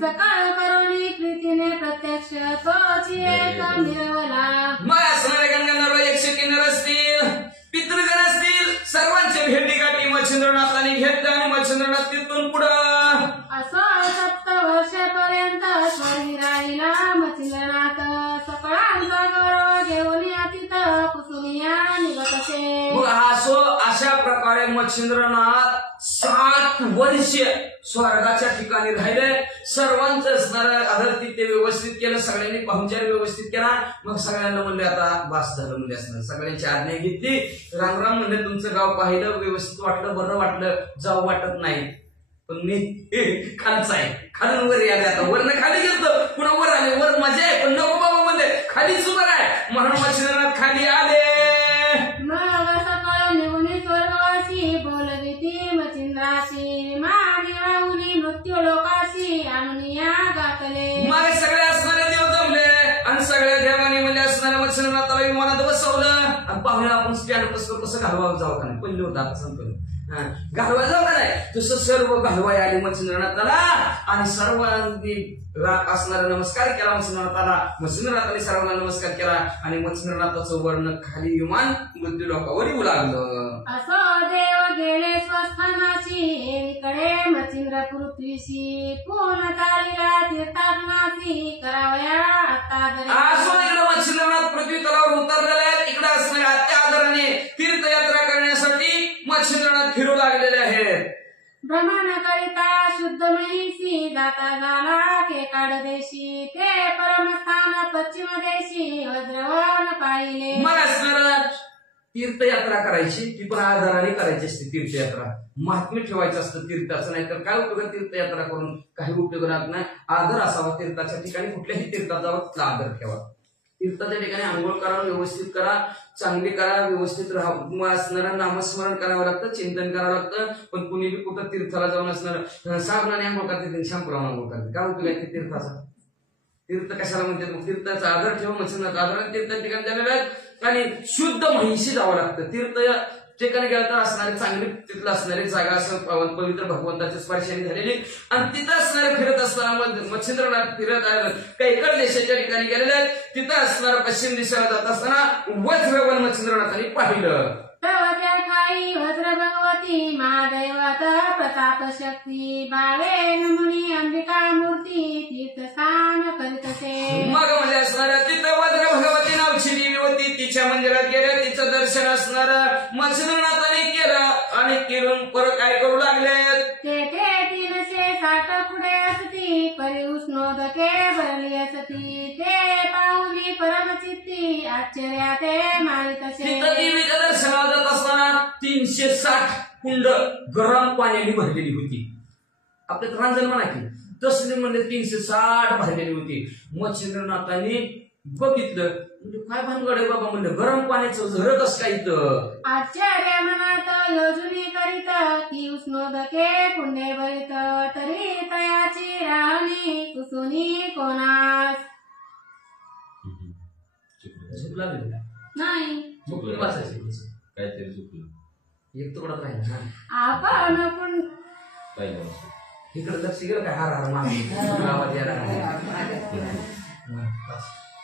सकाळ करुणी प्रीतीने प्रत्यक्ष तोची एक मिरवला. मग असणारे गणगंधर्व यक्ष किन्नर असतील, पितृगण असतील, सर्वांचे भेटीगाठी मच्छिंद्रनाथांनी घेतल्या. आणि मच्छिंद्रनाथ तिथून पुढं असो 7 वर्षापर्यंत स्वरी राहिला मच्छिंद्रनाथ. सकळांचा गौरव घेऊन अतिथ कुसुमिया निघत असे. मग अशा प्रकारे मच्छिंद्रनाथ 7 वर्ष स्वर्गाच्या ठिकाणी राहिले. सर्वांचं असणारं आदरतिथ्य व्यवस्थित केलं. सगळ्यांनी पाहुणचार व्यवस्थित केला. मग सगळ्यांना म्हणले आता बास झालं म्हणजे असणार. सगळ्यांची आज्ञा घेतली. रामराम म्हणले. तुमचं गाव पाहिलं, व्यवस्थित वाटलं, बरं वाटलं, जाऊ वाटत नाही. पण मी खालचा आहे. खालून वर आले. आता वरनं खाली गेलो, पुन्हा वर आले. वर मजा आहे पण नको बाबा म्हणले खालीच उभं आहे. म्हणून मच्छिंद्रनाथ खाली आले. मग सकाळ निघून स्वर्गवासी बोलविती मच्छिंद्राशी महादेवाहुनी मृत्यू लोकाशी अनुनिया गातले. मग सगळे असणारे देव जमले. आणि सगळ्या देवाने म्हणजे असणाऱ्या मच्छिंद्रनाथाला विमानात बसवलं. आणि पाहुणे आपण स्टँड कसं घालवा जाऊ का नाही. पहिलं होतं आता सांगतो घालवा जाऊ का नाही. तसं सर्व घालवाय आले मच्छिंद्रनाथाला. आणि सर्वांनी असणारा नमस्कार केला मच्छिंद्रनाथाला. मच्छिंद्रनाथाने सर्वांना नमस्कार केला. आणि मच्छिंद्रनाथाचं वर्ण खाली विमान मृत्यू लोकावर येऊ लागलं. असो देव गेले स्वस्थानाशी एकीकडे मच्छिंद्र पृथ्वीशी पूर्ण चालीला तीर्थाटनाशी करावया आता असो इकडे मच्छिंद्रनाथ पृथ्वी तलावर उतरलेले आहेत. इकडे असणाऱ्या अत्या आदराने तीर्थयात्रा करण्यासाठी मच्छिंद्रनाथ फिरू लागलेले आहेत. भ्रमण करिता शुद्ध महिषी जाता झाला केकाड देशी ते परमस्थान पश्चिम देशी वज्रवन पाहिले. मग असणार तीर्थयात्रा करायची ती पण आदराने करायची असते. तीर्थयात्रा महात्म्य ठेवायचं असतं तीर्थाचं. नाही तर काय उपयोग तीर्थयात्रा करून काही उपयोग राहत नाही. आदर असावा तीर्थाच्या ठिकाणी. कुठल्याही तीर्थात जावं तिथला आदर ठेवा. तीर्थाच्या ठिकाणी आंघोळ करा, व्यवस्थित करा, चांगली करा, व्यवस्थित राहा. असणारं नामस्मरण करावं लागतं, चिंतन करावं लागतं. पण कुणी बी कुठं तीर्थाला जाऊन असणार साबणाने आंघोळ करते, शॅम्पू लावून आंघोळ करते. काय उपयोग आहे तीर्थाचा? तीर्थ कशाला म्हणतात? मग तीर्थाचा आदर ठेवा. मच्छिंद्रनाथ आदर तीर्थ ठिकाणी झालेलं आहेत. आणि शुद्ध म्हैशी जावं लागतं. तीर्थ ठिकाणी गेलं तर असणारी चांगली तिथलं असणारी जागा असं पवित्र भगवंताच्या स्पर्शाने झालेली. आणि तिथं असणारे फिरत असताना मच्छिंद्रनाथ फिरत आहे. काही इतर देशाच्या ठिकाणी गेलेले आहेत. तिथं असणारं पश्चिम दिशेला जात असताना वज्रवन मच्छिंद्रनाथांनी पाहिलं. तवत्या ठाई वज्र भगवती महादैवत प्रताप शक्ती भावे नमुनी अंबिका मूर्ती तीर्थस्थान करीतसे. मग म्हणजे असणाऱ्या तिथं वज्र भगवती नावची देवी होती. तिच्या मंदिरात गेले. तिचं दर्शन असणारं मच्छिंद्रनाथांनी केलं. आणि केलं परत काय करू लागले. तेथे 360 पुढे असती परी उष्णोदके भरली असती ते पाहुनी परमचित्ती आश्चर्याते मारितसे. तिथं देवीच्या दर्शनाला जात असताना 360 कुंड गरम पाण्याने भरलेली होती. आपल्यात रांजण म्हणा की तसली म्हणजे 360 भरलेली होती. मच्छिंद्रनाथांनी बघितलं. म्हणजे काय भानगड आहे बाबा म्हणलं. गरम पाण्याचं झरं कसं काय इथं. आश्चर्य मनात योजनी करीत की उष्णोदके कुंडे भरित तरी तयाची राहणी कुसुनी कोणास. झोप लागली नाही मग वाचायचं काहीतरी चुकलं. एक तुकडात राहिला. आपण पण पहिलं इकडे लक्ष गेलं काय हार हार मागे आवाज यायला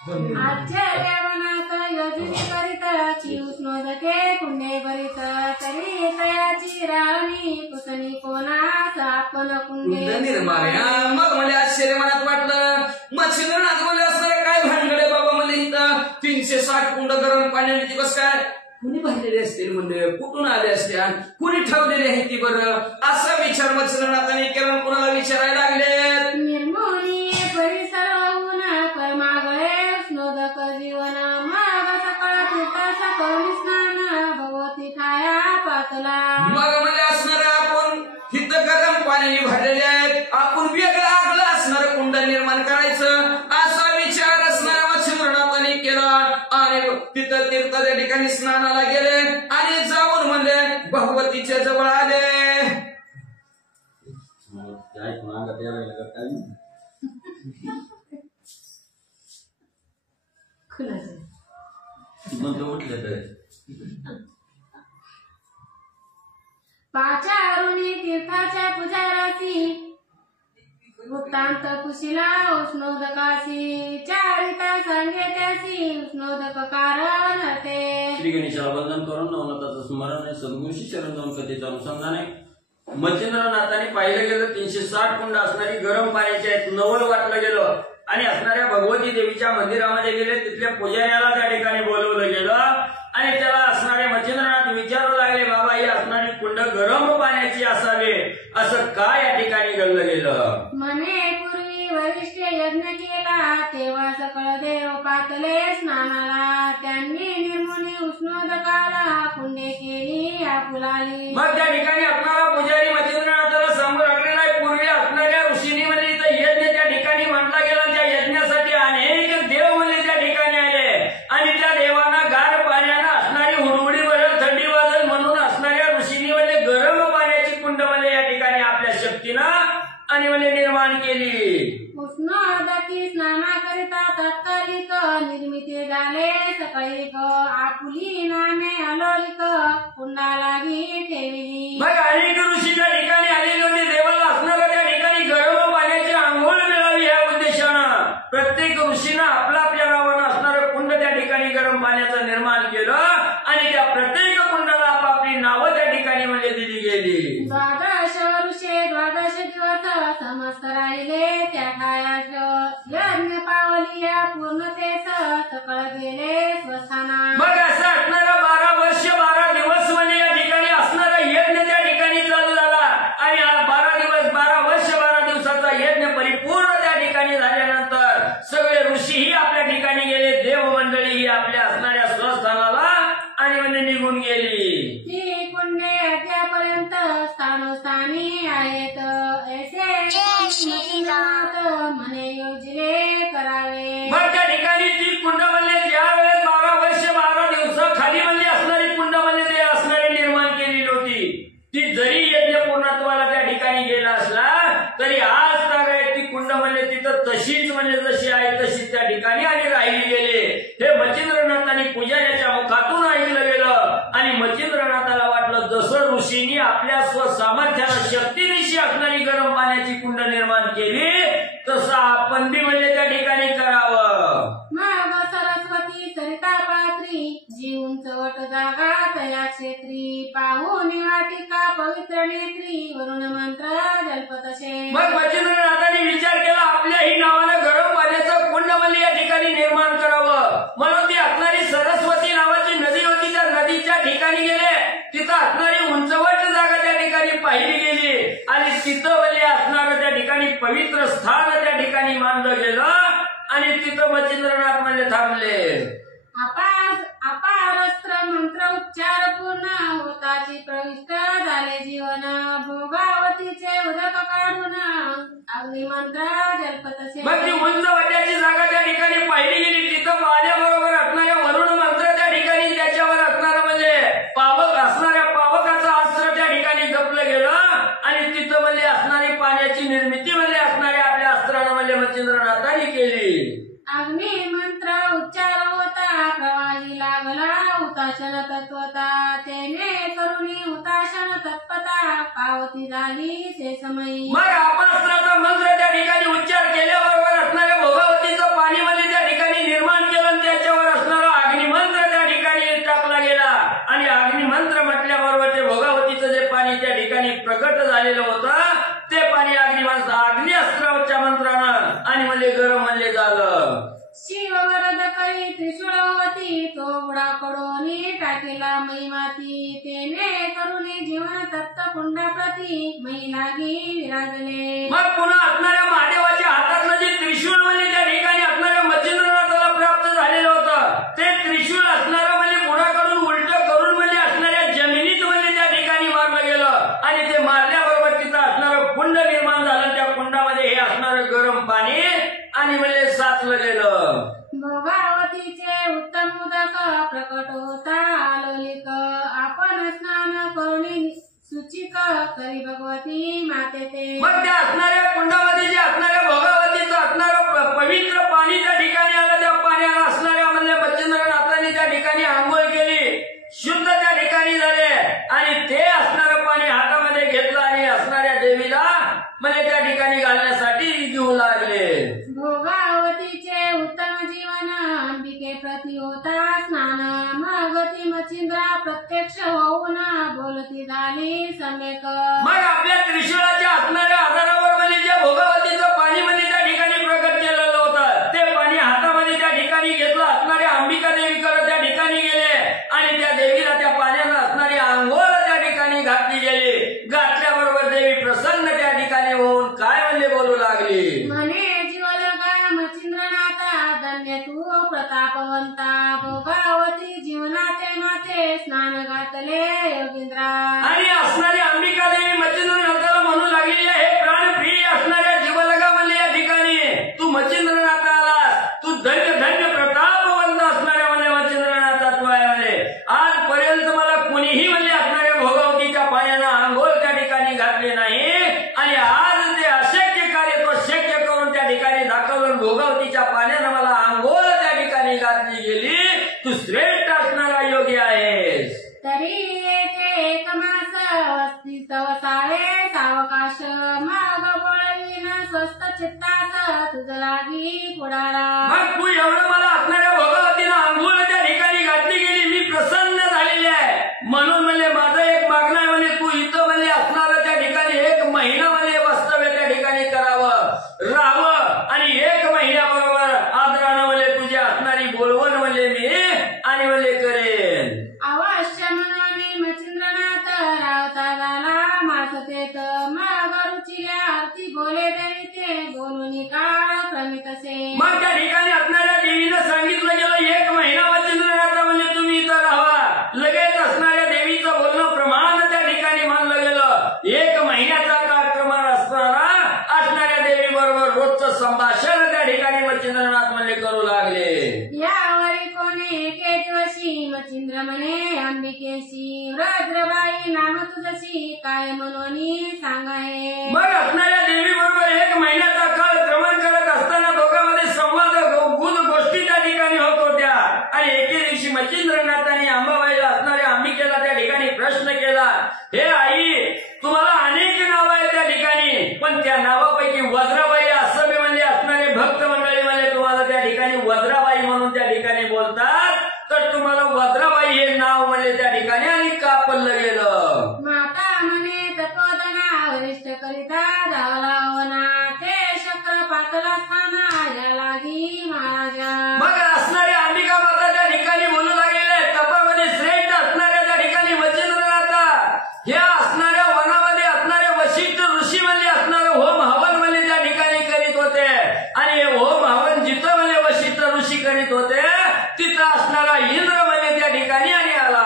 आश्चर्यवनात योजनी करीत की उष्णोदके कुंडे भरीत तरी तयाची राणी कुसनी कोणास आपण कुंडे निर्माण. मग मला आश्चर्य मनात वाटलं. मच्छिंद्रनाथ बोलले असणार काय भानगडे बाबा मला इथं 360 कुंड गरम पाण्याने दिवस काय कुणी भरलेले असतील म्हणजे कुठून आले असते कुणी ठेवलेले आहे ती बरं असा विचार मच्छिंद्रनाथाने केला. कुणाला विचारायला लागले. निर्मोनी परिसर होऊन परमागळे उष्णोदक जीवन माग सकाळ तीर्थ करून स्नान भगवती ठाया पातला. मग म्हणजे असणार आपण हिथं गरम पाण्याने भरलेले आहेत आपण वेगळं आगलं असणार कुंड निर्माण करायचं असा विचार असणाऱ्या मच्छिंद्रनाथाने केला. आणि तिथं तीर्थाच्या ठिकाणी स्नानाला गेले आणि जाऊन म्हणले भगवतीच्या जवळ आले. पाचारुणी तीर्थाच्या पुजाराची वृत्तांत कुशिला उष्णोदकाशी चारिता सांगे त्याची उष्णोदक कारण ते. श्री गणेशाला वंदन करून नवनाथाचं स्मरण आहे. सद्गुरूशी शरण जाऊन कथेचं अनुसंधान आहे. मच्छिंद्रनाथाने पाहिलं गेलं 360 कुंड असणारी गरम पाण्याची आहेत. नवल वाटलं गेलं आणि असणाऱ्या भगवती देवीच्या मंदिरामध्ये गेले. तिथल्या पुजाऱ्याला त्या ठिकाणी बोलवलं गेलं आणि त्याला असणारे मच्छिंद्रनाथ विचारू लागले बाबा ही असणारी कुंड गरम पाण्याची असावे असं काय या ठिकाणी घडलं गेलं. म्हणे पूर्वी वरिष्ठ यज्ञ केला तेव्हा सकळ देव पातले स्नानाला त्यांनी निर्मुनी उष्णोदकाला कुंडे केली आपुलाली. मग त्या ठिकाणी असणारा पुजारी मच्छिंद्रनाथाला सांगू लागलेला आहे पूर्वी असणाऱ्या ऋषींनी म्हणजे इथं यज्ञ त्या ठिकाणी म्हटला गेला. त्या यज्ञासाठी अनेक देव म्हणजे त्या ठिकाणी आले आणि त्या देवांना गार पाण्यानं असणारी हुडहुडी बदल थंडी वाजल म्हणून असणाऱ्या ऋषींनी म्हणजे गरम पाण्याची कुंड म्हणजे या ठिकाणी आपल्या शक्तीनं आणि म्हणजे निर्माण केली. उष्णोदकी स्नानाकरिता तात्कालिक निर्मिती झाले सकळीक आपुली नामे अलोलिक कुंडालागी ठेवली. मग अनेक ऋषी त्या ठिकाणी आलेले होते. देवाला असणाऱ्या त्या ठिकाणी गरम पाण्याची आंघोळ मिळावी या उद्देशानं प्रत्येक ऋषीनं आपल्या आपल्या नावानं असणारं कुंड त्या ठिकाणी गरम पाण्याचं निर्माण केलं आणि त्या प्रत्येक कुंडाला आपापली नावं त्या ठिकाणी म्हणजे दिली गेली. द्वादश वर्षे 12 दिवस समस्त राहिले त्या ठायास यज्ञ पावली या पूर्णतेस सकळ गेले स्वस्थाना. मग असं असणारं 12 वर्ष 12 दिवस म्हणजे या ठिकाणी असणारा यज्ञ त्या ठिकाणी चालू झाला आणि 12 दिवस 12 वर्ष 12 दिवसाचा यज्ञ परिपूर्ण त्या ठिकाणी झाल्यानंतर सगळे ऋषीही आपल्या ठिकाणी गेले. देव मंडळी ही आपल्या असणाऱ्या स्वस्थानाला आणि म्हणजे निघून गेली. ही कुंडे अद्यापर्यंत स्थानोस्थानी आहेत ऐसे म्हणे योजले करावे. मग त्या ठिकाणी ती कुंड म्हणजे ज्या वेळेस 12 वर्ष 12 दिवसाखाली म्हणजे असणारी कुंड म्हणजे ते असणारी निर्माण केलेली होती ती जरी यज्ञ पूर्णत्वाला त्या ठिकाणी गेला असला तरी आज तर ती कुंड म्हणजे तिथं तशीच म्हणजे जशी आहे तशीच त्या ठिकाणी आणि राहिली गेली. हे मच्छिंद्रनाथांनी पुजाऱ्याच्या मुखातून ऐकलं गेलं आणि मच्छिंद्रनाथाला वाटलं जसं ऋषींनी आपल्या स्वसामर्थ्याला शक्तीनिशी असणारी गरम पाण्याची कुंड निर्माण केली तसं आपण बी म्हणजे त्या ठिकाणी करावं. मग सरस्वती सरिता पात्री जी उंचवट जागा तया क्षेत्री पाहून वाटिका पवित्र नेत्री वरुण मंत्र जल्पतसे. मग मच्छिंद्रनाथांनी विचार केला आपल्याही नावानं गरम पाण्याचं कुंड म्हणजे या ठिकाणी निर्माण करावं म्हणून ती असणारी सरस्वती नावाची नदी होती. त्या नदीच्या ठिकाणी गेले. तिथं असणारी उंचवट जागा त्या ठिकाणी पाहिली गेली आणि तिथं म्हणजे असणारं त्या ठिकाणी पवित्र स्थान त्या ठिकाणी मानलं गेलं आणि तिथं मच्छिंद्रनाथ म्हणजे थांबले. अपारस्त्र मंत्र उच्चार पूर्ण होताची प्रविष्ट झाले जीवन भोगावतीचे उदक काढून अग्निमंत्र जल्पतसे. मग ती उंच वाट्याची जागा त्या ठिकाणी पाहिली गेली. तिथं पाण्याबरोबर असणाऱ्या वरुण मंत्र त्या ठिकाणी त्याच्यावर असणारं म्हणजे असणाऱ्या पावकाचं अस्त्र त्या ठिकाणी जपलं गेलं आणि तिथं म्हणजे असणारी पाण्याची निर्मिती म्हणजे असणाऱ्या आपल्या अस्त्रानं म्हणजे मच्छिंद्रनाथांनी केली. अग्नि मंत्र उच्चार होता प्रवाही लागला उताशन तत्वता तेने करून करुणी हुताशन तत्पता पावती झाली ते समयी. मग आपास्त्राचा मंत्र त्या ठिकाणी उच्चार केल्याबरोबर असणाऱ्या भोगावतीचं पाणी म्हणजे त्या ठिकाणी निर्माण केलं आणि त्याच्यावर असणारा अग्निमंत्र त्या ठिकाणी टाकला गेला आणि अग्निमंत्र म्हटल्याबरोबर ते भोगावतीचं जे पाणी त्या ठिकाणी प्रकट झालेलं होतं ते पाणी अग्निअस्त्राच्या मंत्रानं आणि म्हणजे गरम म्हणजे झालं. शिव वरद करी त्रिशूळवती तो बुडाकडोनी टाकेला मै माती तेने करुणी जीवन तप्त कुंडा प्रती मै लागी विराजले. मग पुन्हा असणाऱ्या महादेवाच्या हातातलं जे त्रिशूळ म्हणजे त्या ठिकाणी असणाऱ्या मच्छिंद्रनाथाला प्राप्त झालेलं होतं ते त्रिशूळ असणारं म्हणजे बुडाकडून उलट करून म्हणजे असणाऱ्या जमिनीत म्हणजे त्या ठिकाणी मारलं गेलं आणि ते मारल्याबरोबर तिथं असणारं कुंड निर्माण झालं. त्या कुंडामध्ये हे असणारं गरम पाणी आणि म्हणजे साचलं गेलं. भोगावतीचे उत्तम उदक प्रकट होता आलोलिक आपण स्नान करुणी सुचिक करी भगवती माते ते. मग त्या असणाऱ्या कुंडामध्ये जे असणाऱ्या भोगावतीचं असणारं पवित्र पाणी त्या ठिकाणी आलं. त्या पाण्याला असणाऱ्या म्हणजे मच्छिंद्रनाथाने त्या ठिकाणी आंघोळ केली, शुद्ध त्या ठिकाणी झाले आणि ते असणारं पाणी हातामध्ये घेतलं आणि असणाऱ्या देवीला म्हणजे त्या ठिकाणी घालण्यासाठी घेऊ लागले. भोगावतीचे उत्तम जीवन अंबिके प्रति होता स्नान मगती मच्छिंद्रा प्रत्यक्ष होऊन बोलती झाली सम्यक. मग आपल्या त्रिशूळाच्या असणाऱ्या आधारावर म्हणजे जे भोगावतीचं पाणी म्हणजे त्या ठिकाणी प्रकट केलेलं होतं ते पाणी हातामध्ये त्या ठिकाणी घेतलं. असणाऱ्या अंबिका देवीकडे त्या ठिकाणी गेले आणि त्या देवीला त्या पाण्यानं असणारी आंघोळ त्या ठिकाणी घातली गेली. घातल्याबरोबर देवी प्रसन्न त्या ठिकाणी होऊन काय म्हणजे बोलू लागली. म्हणे जीवलगा मच्छिंद्रनाथा धन्य तू प्रतापवंता भोगावती जीवनाते माते स्नान घातले योगींद्रा. आणि असणारी अंबिका देवी मच्छिंद्रनाथाला म्हणू लागली हे प्राणप्रिय असणाऱ्या जीवलगा म्हणजे या ठिकाणी तू मच्छिंद्रनाथाला तू धन्य धन्य प्रतापवंत असणाऱ्या म्हणजे मच्छिंद्रनाथा तू आहे म्हणजे आजपर्यंत मला कुणीही म्हणजे असणाऱ्या भोगावतीच्या पाण्यानं आंघोळ त्या ठिकाणी घातली नाही आणि आज ते अशक्य कार्य तो शक्य करून त्या ठिकाणी दाखवलं. भोगावतीच्या पाण्यानं मला आंघोळ त्या ठिकाणी घातली गेली. तू श्रेष्ठ असणारा योगी आहेस. तरी येथे एक मास वस्ती वसावे सावकाश मग बोळवीन स्वस्त चित्तास तुझ लागी पुढारा. मग तू एवढं मला असणाऱ्या भोगावतीनं आंघोळ त्या ठिकाणी घातली गेली मी प्रसन्न झालेली आहे म्हणून म्हणजे माझं एक मागणं आहे म्हणजे तू इथं म्हणजे असणारं त्या ठिकाणी 1 महिना म्हणजे वास्तव्य त्या ठिकाणी करावं राहावं आणि 1 महिन्याबरोबर आदरानं म्हणजे तुझी असणारी बोलवण म्हणजे मी आणि म्हणजे करेन. अवश्य म्हणून मच्छिंद्रनाथ रावता झाला मासतेत मग रुचिल्या आरती बोले देवी ते बोलून काळ क्रमितसे. मग त्या ठिकाणी असणाऱ्या देवीनं सांगितलं गेलं 1 महिना मच्छिंद्रनाथा म्हणजे तुम्ही इथं राहावा. लगेच असणाऱ्या देवीचं बोलणं प्रमाण त्या ठिकाणी मानलं गेलं. 1 महिन्याचा काळ प्रमाण असणाऱ्या देवी बरोबर रोजचं संभाषण त्या ठिकाणी मच्छिंद्रनाथ म्हणजे करू लागले. यावरी कोणी एके दिवशी मच्छिंद्र म्हणे अंबिकेशी व्रजबाई नाम तुझशी काय म्हणून सांगाय. मग असणाऱ्या देवी बरोबर 1 महिन्याचा काळ क्रमण करत असताना दोघांमध्ये संवाद गुण गोष्टी त्या ठिकाणी होत होत्या आणि एके दिवशी मच्छिंद्रनाथांनी अंबाबाईला असणाऱ्या अंबिकेला त्या ठिकाणी प्रश्न केला हे आई तुम्हाला अनेक नाव आहेत त्या ठिकाणी पण त्या नावापैकी वज्राबाई असं मी म्हणजे असणारे भक्त मंडळी म्हणजे तुम्हाला त्या ठिकाणी वज्राबाई म्हणून त्या ठिकाणी बोलतात तर तुम्हाला वज्राबाई हे नाव म्हणजे त्या ठिकाणी आणि का पडलं गेलं. माता म्हणे तपोदना वरिष्ठ करिता धावला वना ते शक्र पातला स्थाना या लागी महाराजा. मग असणाऱ्या अंबिका माता त्या ठिकाणी बोलू लागलेल्या तपामध्ये श्रेष्ठ असणाऱ्या त्या ठिकाणी मच्छिंद्रनाथा ह्या असणाऱ्या वनामध्ये असणारे वशिष्ठ ऋषी म्हणजे असणारे होम हवन म्हणजे त्या ठिकाणी करीत होते आणि हे होम हवन जिथं म्हणजे वशिष्ठ ऋषी करीत होते तिथं असणारा इंद्र म्हणजे त्या ठिकाणी आणि आला.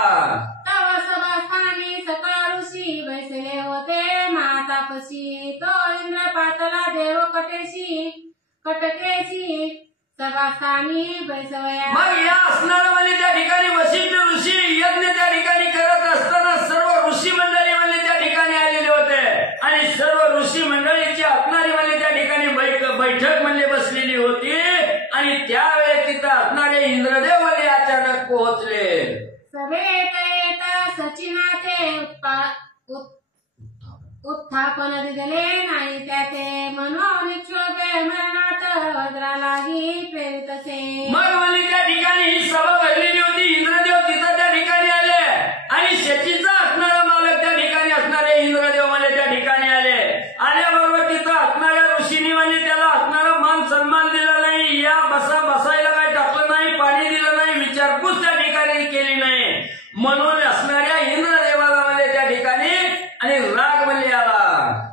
तव सभास्थानी सकळ ऋषी बैसले होते मातापशी तो इंद्र पातला देव कटकेशी सभास्थानी बैसवया. मग या असणारं म्हणजे त्या ठिकाणी वशिष्ठ ऋषी यज्ञ त्या ठिकाणी करत असताना सर्व ऋषी मंडळी म्हणजे त्या ठिकाणी आलेले होते आणि सर्व ऋषी मंडळीची असणारी म्हणजे त्या ठिकाणी बैठक म्हणजे बसलेली होती आणि त्यावेळेस तिथं असणारे इंद्रदेव म्हणजे अचानक पोहोचले. सभेत येत सचिनाचे उत्थापन दिले नाही त्याचे म्हणून क्षोभे मरणात वज्रा लागी प्रेरितसे. मग म्हणजे त्या ठिकाणी ही सभा भरलेली होती. इंद्रदेव तिथं त्या ठिकाणी आले आणि शचीचा असणारा मालक त्या ठिकाणी असणारे इंद्रदेव म्हणजे त्या ठिकाणी आले. आल्याबरोबर तिथं असणाऱ्या ऋषीनी म्हणजे त्याला असणारा मान सन्मान दिला नाही. या बसायला काही टाकलं नाही, पाणी दिलं नाही, विचारपूस त्या ठिकाणी केली नाही. म्हणून असणाऱ्या इंद्रदेवाला म्हणजे त्या ठिकाणी आणि राग म्हणजे आला.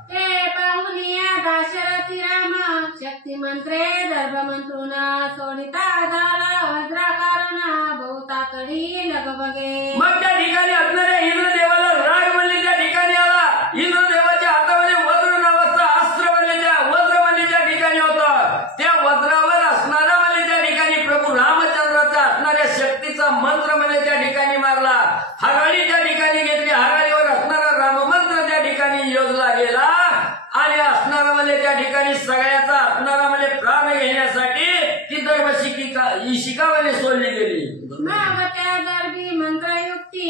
ते पाहून या दाशरथी राम शक्ती मंत्रे दर्भ मंत्रून सोडिता झाला वज्राकारण बहुतातडी लगबगे. मग त्या ठिकाणी असणाऱ्या इंद्रदेवाला राग म्हणजे त्या ठिकाणी आला. इंद्रदेवाच्या हातामध्ये वज्र नावाचं अस्त्र म्हणजे वज्र म्हणजे त्या ठिकाणी होतं. त्या वज्रावर असणारा म्हणजे त्या ठिकाणी प्रभू रामचंद्राचा असणाऱ्या शक्तीचा मंत्र म्हणजे त्या ठिकाणी मारला. हराळी त्या ठिकाणी घेतली. हराळीवर असणारा राममंत्र त्या ठिकाणी योजला गेला आणि असणारा म्हणजे त्या ठिकाणी सगळ्याचा असणारा म्हणजे प्राण घेण्यासाठी ती दर्भ शिकावाने सोडली गेली. मग त्या गर्भी मंत्रयुक्ती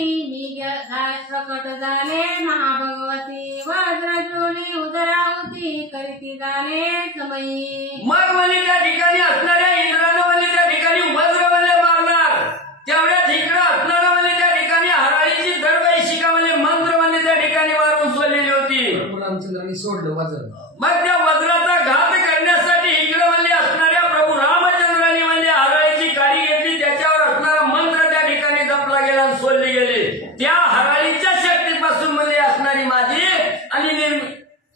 प्रकट झाले महाभगवती वज्र जोनी उदरा होती करीती झाले समयी. मग म्हणजे त्या ठिकाणी असणाऱ्या इंद्रानं म्हणजे त्या ठिकाणी वज्र म्हणजे मारणार. तेवढ्याच इकडं असणारा म्हणजे त्या ठिकाणी हराळीची दर्भ शिका म्हणजे मंत्र म्हणजे त्या ठिकाणी मारून सोडलेली होती. रामचंद्रांनी सोडलं वज्र. मग त्या वज्राचा घात करण्यासाठी इकडे म्हणजे असणाऱ्या प्रभू रामचंद्रांनी म्हणजे हराळीची काडी घेतली. त्याच्यावर असणारा मंत्र त्या ठिकाणी जपला गेला आणि सोडली गेली. त्या हराळीच्या शक्तीपासून म्हणजे असणारी माझी आणि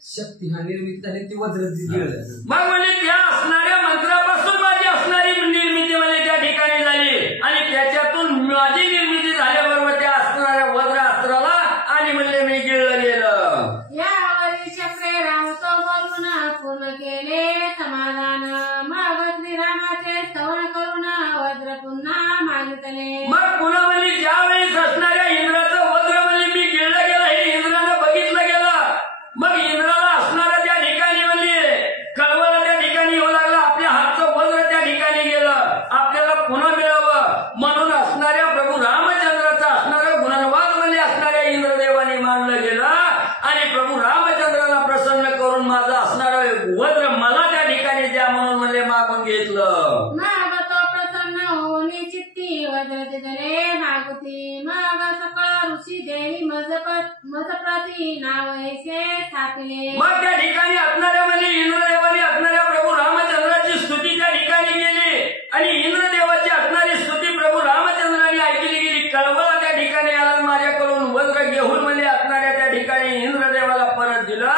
शक्ती हा निर्मित झाली ती वज्र गिळलं. मग म्हणजे त्या असणाऱ्या मंत्रापासून माझी असणारी निर्मिती म्हणजे त्या ठिकाणी झाली आणि त्याच्यातून माझी निर्मिती झाल्याबरोबर त्या असणाऱ्या वज्र अस्त्राला आणि म्हणजे मी गिळलं गेलं. यावरी चक्रे रामतो बोलून पूर्ण केले समाधान. मग श्रीरामाचे स्तवन करून वज्र पुन्हा मागितले. मग पुन्हा म्हणजे ज्यावेळी असणाऱ्या इंद्राचं वज्र म्हणजे मी गिळलं गेलं हे इंद्रानं बघितलं गेलं. मग इंद्राला असणारा त्या ठिकाणी म्हणजे कळवला त्या ठिकाणी येऊ लागला. आपल्या हातचं वज्र त्या ठिकाणी गेलं. आपल्याला पुन्हा मिळावं म्हणून असणाऱ्या प्रभू रामचंद्राचा असणारं गुणवाद म्हणजे असणाऱ्या इंद्रदेवाने मानलं गेलं आणि प्रभू रामचंद्राला प्रसन्न करून माझं असणारं वज्र मला त्या ठिकाणी द्या म्हणून म्हणजे मागून घेतलं. मग तो प्रसन्न होऊन चित्ती वज्र दिले मागुती. मग सकळ ऋषी देवी मजप्रती नावैसे स्थापिले. मग त्या ठिकाणी असणाऱ्या म्हणजे इंद्रदेवाने असणाऱ्या प्रभू रामचंद्राची स्तुती त्या ठिकाणी गेली आणि इंद्रदेवाची असणारी स्तुती प्रभू रामचंद्राने ऐकली गेली. कळवळा त्या ठिकाणी आला. माझ्याकडून वज्र घेऊन म्हणजे असणाऱ्या त्या ठिकाणी इंद्रदेवाला परत दिलं.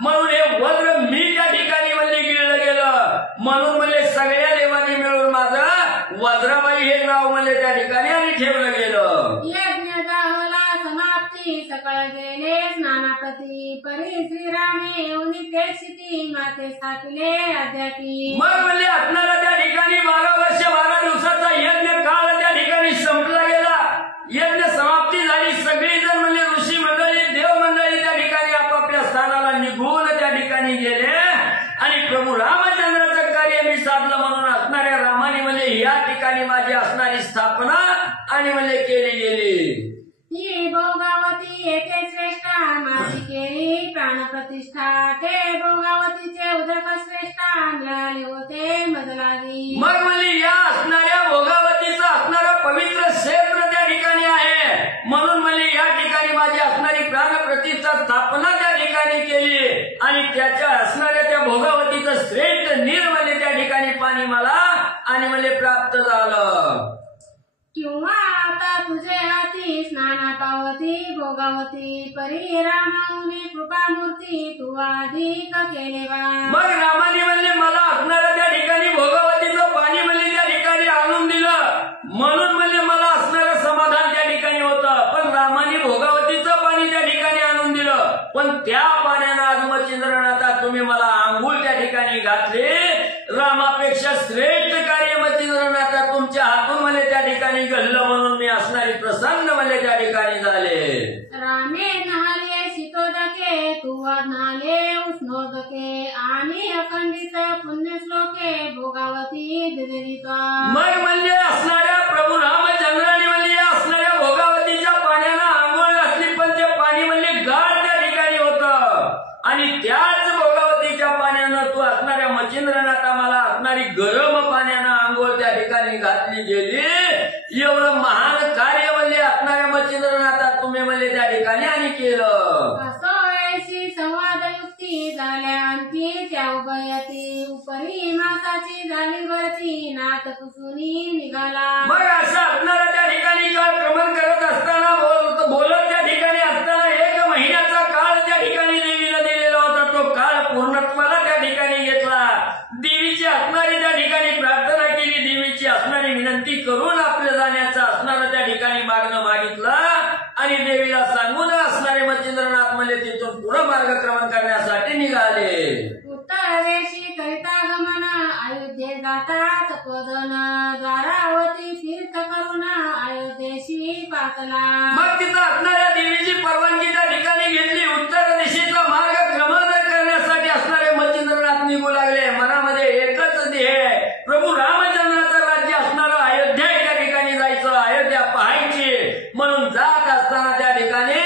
म्हणून हे वज्र मी त्या ठिकाणी म्हणजे गिळलं गेलं. म्हणून म्हणजे सगळ्या देवांनी मिळून माझं वज्राबाई हे नाव म्हणजे त्या ठिकाणी आणि ठेवलं गेलं. यज्ञ झाला समाप्ती सकळ गेले स्नानाप्रती परी श्रीरामे येऊन ते क्षिती माते स्थापिले अद्यापी. मग म्हणजे असणारा त्या ठिकाणी 12 वर्ष 12 दिवसाचा यज्ञ काळ त्या ठिकाणी संपला गेला. यज्ञ समाप्ती झाली. सगळी जण म्हणजे ऋषी मंडळी देव मंडळी त्या ठिकाणी आपापल्या स्थानाला निघून त्या ठिकाणी गेले आणि प्रभू रामचंद्राचं कार्य मी साधलं म्हणून असणाऱ्या रामाने म्हणजे या ठिकाणी माझी असणारी स्थापना आणि म्हणजे केली गेली. ही भोगावती येथे श्रेष्ठा माझी केली प्राणप्रतिष्ठा. ते भोगावतीचे उदक श्रेष्ठा मिळाले होते मजलागी. मग म्हणजे या असणाऱ्या भोगावतीचं असणारं पवित्र क्षेत्र त्या ठिकाणी आहे. म्हणून म्हणजे या ठिकाणी माझी असणारी प्राणप्रतिष्ठा स्थापना त्या ठिकाणी केली आणि त्याच्या असणाऱ्या त्या भोगावतीचं श्रेष्ठ नीर म्हणजे त्या ठिकाणी पाणी मला आणि म्हणजे प्राप्त झालं. किंवा आता तुझे हाती स्नाना पावती भोगावती परी रामाऊनी कृपामूर्ती तू अधिक केले बा. मग रामाने म्हणजे मला असणाऱ्या त्या ठिकाणी भोगावतीचं पाणी म्हणजे त्या ठिकाणी आणून दिलं. म्हणून म्हणजे मला असणारं समाधान त्या ठिकाणी होतं. पण रामाने भोगावतीचं पाणी त्या ठिकाणी आणून दिलं. पण त्या पाण्यानं आज मच्छिंद्रनाथा तुम्ही मला आंघोळ त्या ठिकाणी घातली. रामापेक्षा श्रेष्ठ कार्य मच्छिंद्रनाथा तुमच्या हातून म्हणजे त्या ठिकाणी घडलं म्हणून मी असणारी प्रसन्न म्हणजे त्या ठिकाणी झाले. रामे नाले शीतोदके तू नाले उष्णोदके आणि अखंडित पुण्य श्लोके भोगावती दिरिता. मग म्हणजे असणाऱ्या प्रभू रामचंद्राने म्हणजे असणाऱ्या भोगावतीच्या पाण्यानं आंघोळ घातली. पण ते पाणी म्हणजे गाळ त्या ठिकाणी होतं. केली, एवढं महान कार्य म्हणले असणाऱ्या मच्छिंद्रनाथात तुम्ही म्हणले त्या ठिकाणी आणि केलं. असोयशी संवाद युक्ती झाल्या आणखी त्या उभयती उपरी मासाची झाली वरती नाथ कुसुनी निघाला. मग असं असणारा त्या ठिकाणी काळ क्रमण करत असताना बोलत त्या ठिकाणी असताना 1 महिन्याचा काळ त्या ठिकाणी देवीला दिलेला होता. तो काळ पूर्णत्वाला त्या ठिकाणी घेतला. देवीची असणारी त्या ठिकाणी प्रार्थना केली, देवीची असणारी विनंती करून आपल्या जाण्याचं असणारं त्या ठिकाणी मागणं मागितलं आणि देवीला सांगून असणारे मच्छिंद्रनाथ म्हणजे तिथून पुढे मार्गक्रमण करण्यासाठी निघाले. उत्तर देशी करिता गमन अयोध्ये जातात पदन द्वारावती तीर्थ करून अयोध्येशी पाचला. मग तिथं असणाऱ्या देवीची परवानगी त्या ठिकाणी घेतली. उत्तर दिशेचा मार्ग क्रमण करण्यासाठी असणारे मच्छिंद्रनाथ निघू लागले. मनामध्ये एकच ध्येय, प्रभू रामचंद्राचं राज्य असणारं अयोध्या त्या ठिकाणी जायचं, अयोध्या पाहायची. म्हणून जात असताना त्या ठिकाणी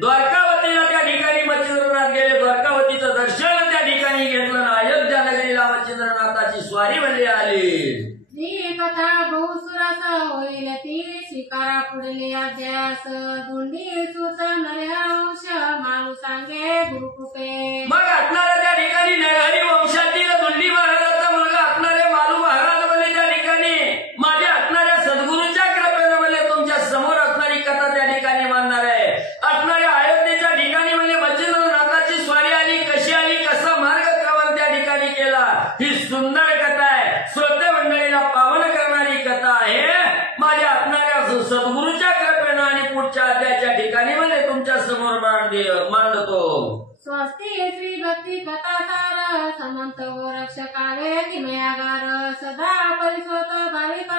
द्वारकावतीला त्या ठिकाणी मच्छिंद्रनाथ गेले. द्वारकावतीचं दर्शन त्या ठिकाणी घेतलं ना अयोध्या नगरीला मच्छिंद्रनाथाची स्वारी म्हणली आली. ही कथा बहुसुरास होईल ती शिकारा पुढले अध्यास धुंडी सुत नरहंश माणू सांगे गुरुकृपे. मग असणाऱ्या त्या ठिकाणी नरहरी वंशातील धुंडी महाराजाचा मुलगा असणारे मालू महाराज म्हणले त्या ठिकाणी माझ्या असणाऱ्या सद्गुरूच्या कृपेनं म्हणले तुमच्या समोर असणारी कथा त्या ठिकाणी मांडणार आहे. असणाऱ्या अयोध्येच्या ठिकाणी म्हणजे मच्छिंद्रनाथाची स्वारी आली, कशी आली, कसा मार्गक्रमण त्या ठिकाणी केला, ही सुंदर कथा आहे. श्रोते मंडळीला पावन करणारी कथा आहे. माझ्या असणाऱ्या सद्गुरूच्या कृपेनं आणि पुढच्या अध्यायाच्या ठिकाणी म्हणजे तुमच्या समोर मांडतो. स्वस्ती श्री भक्ती कथासार समंत व रक्षकावे किमयागार सदा परिस्वत भाविक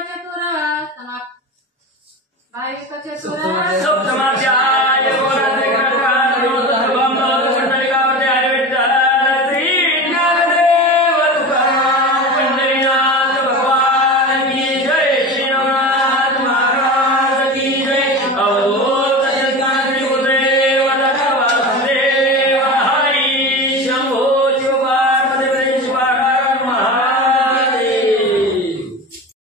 चतुर सप्तमाध्याय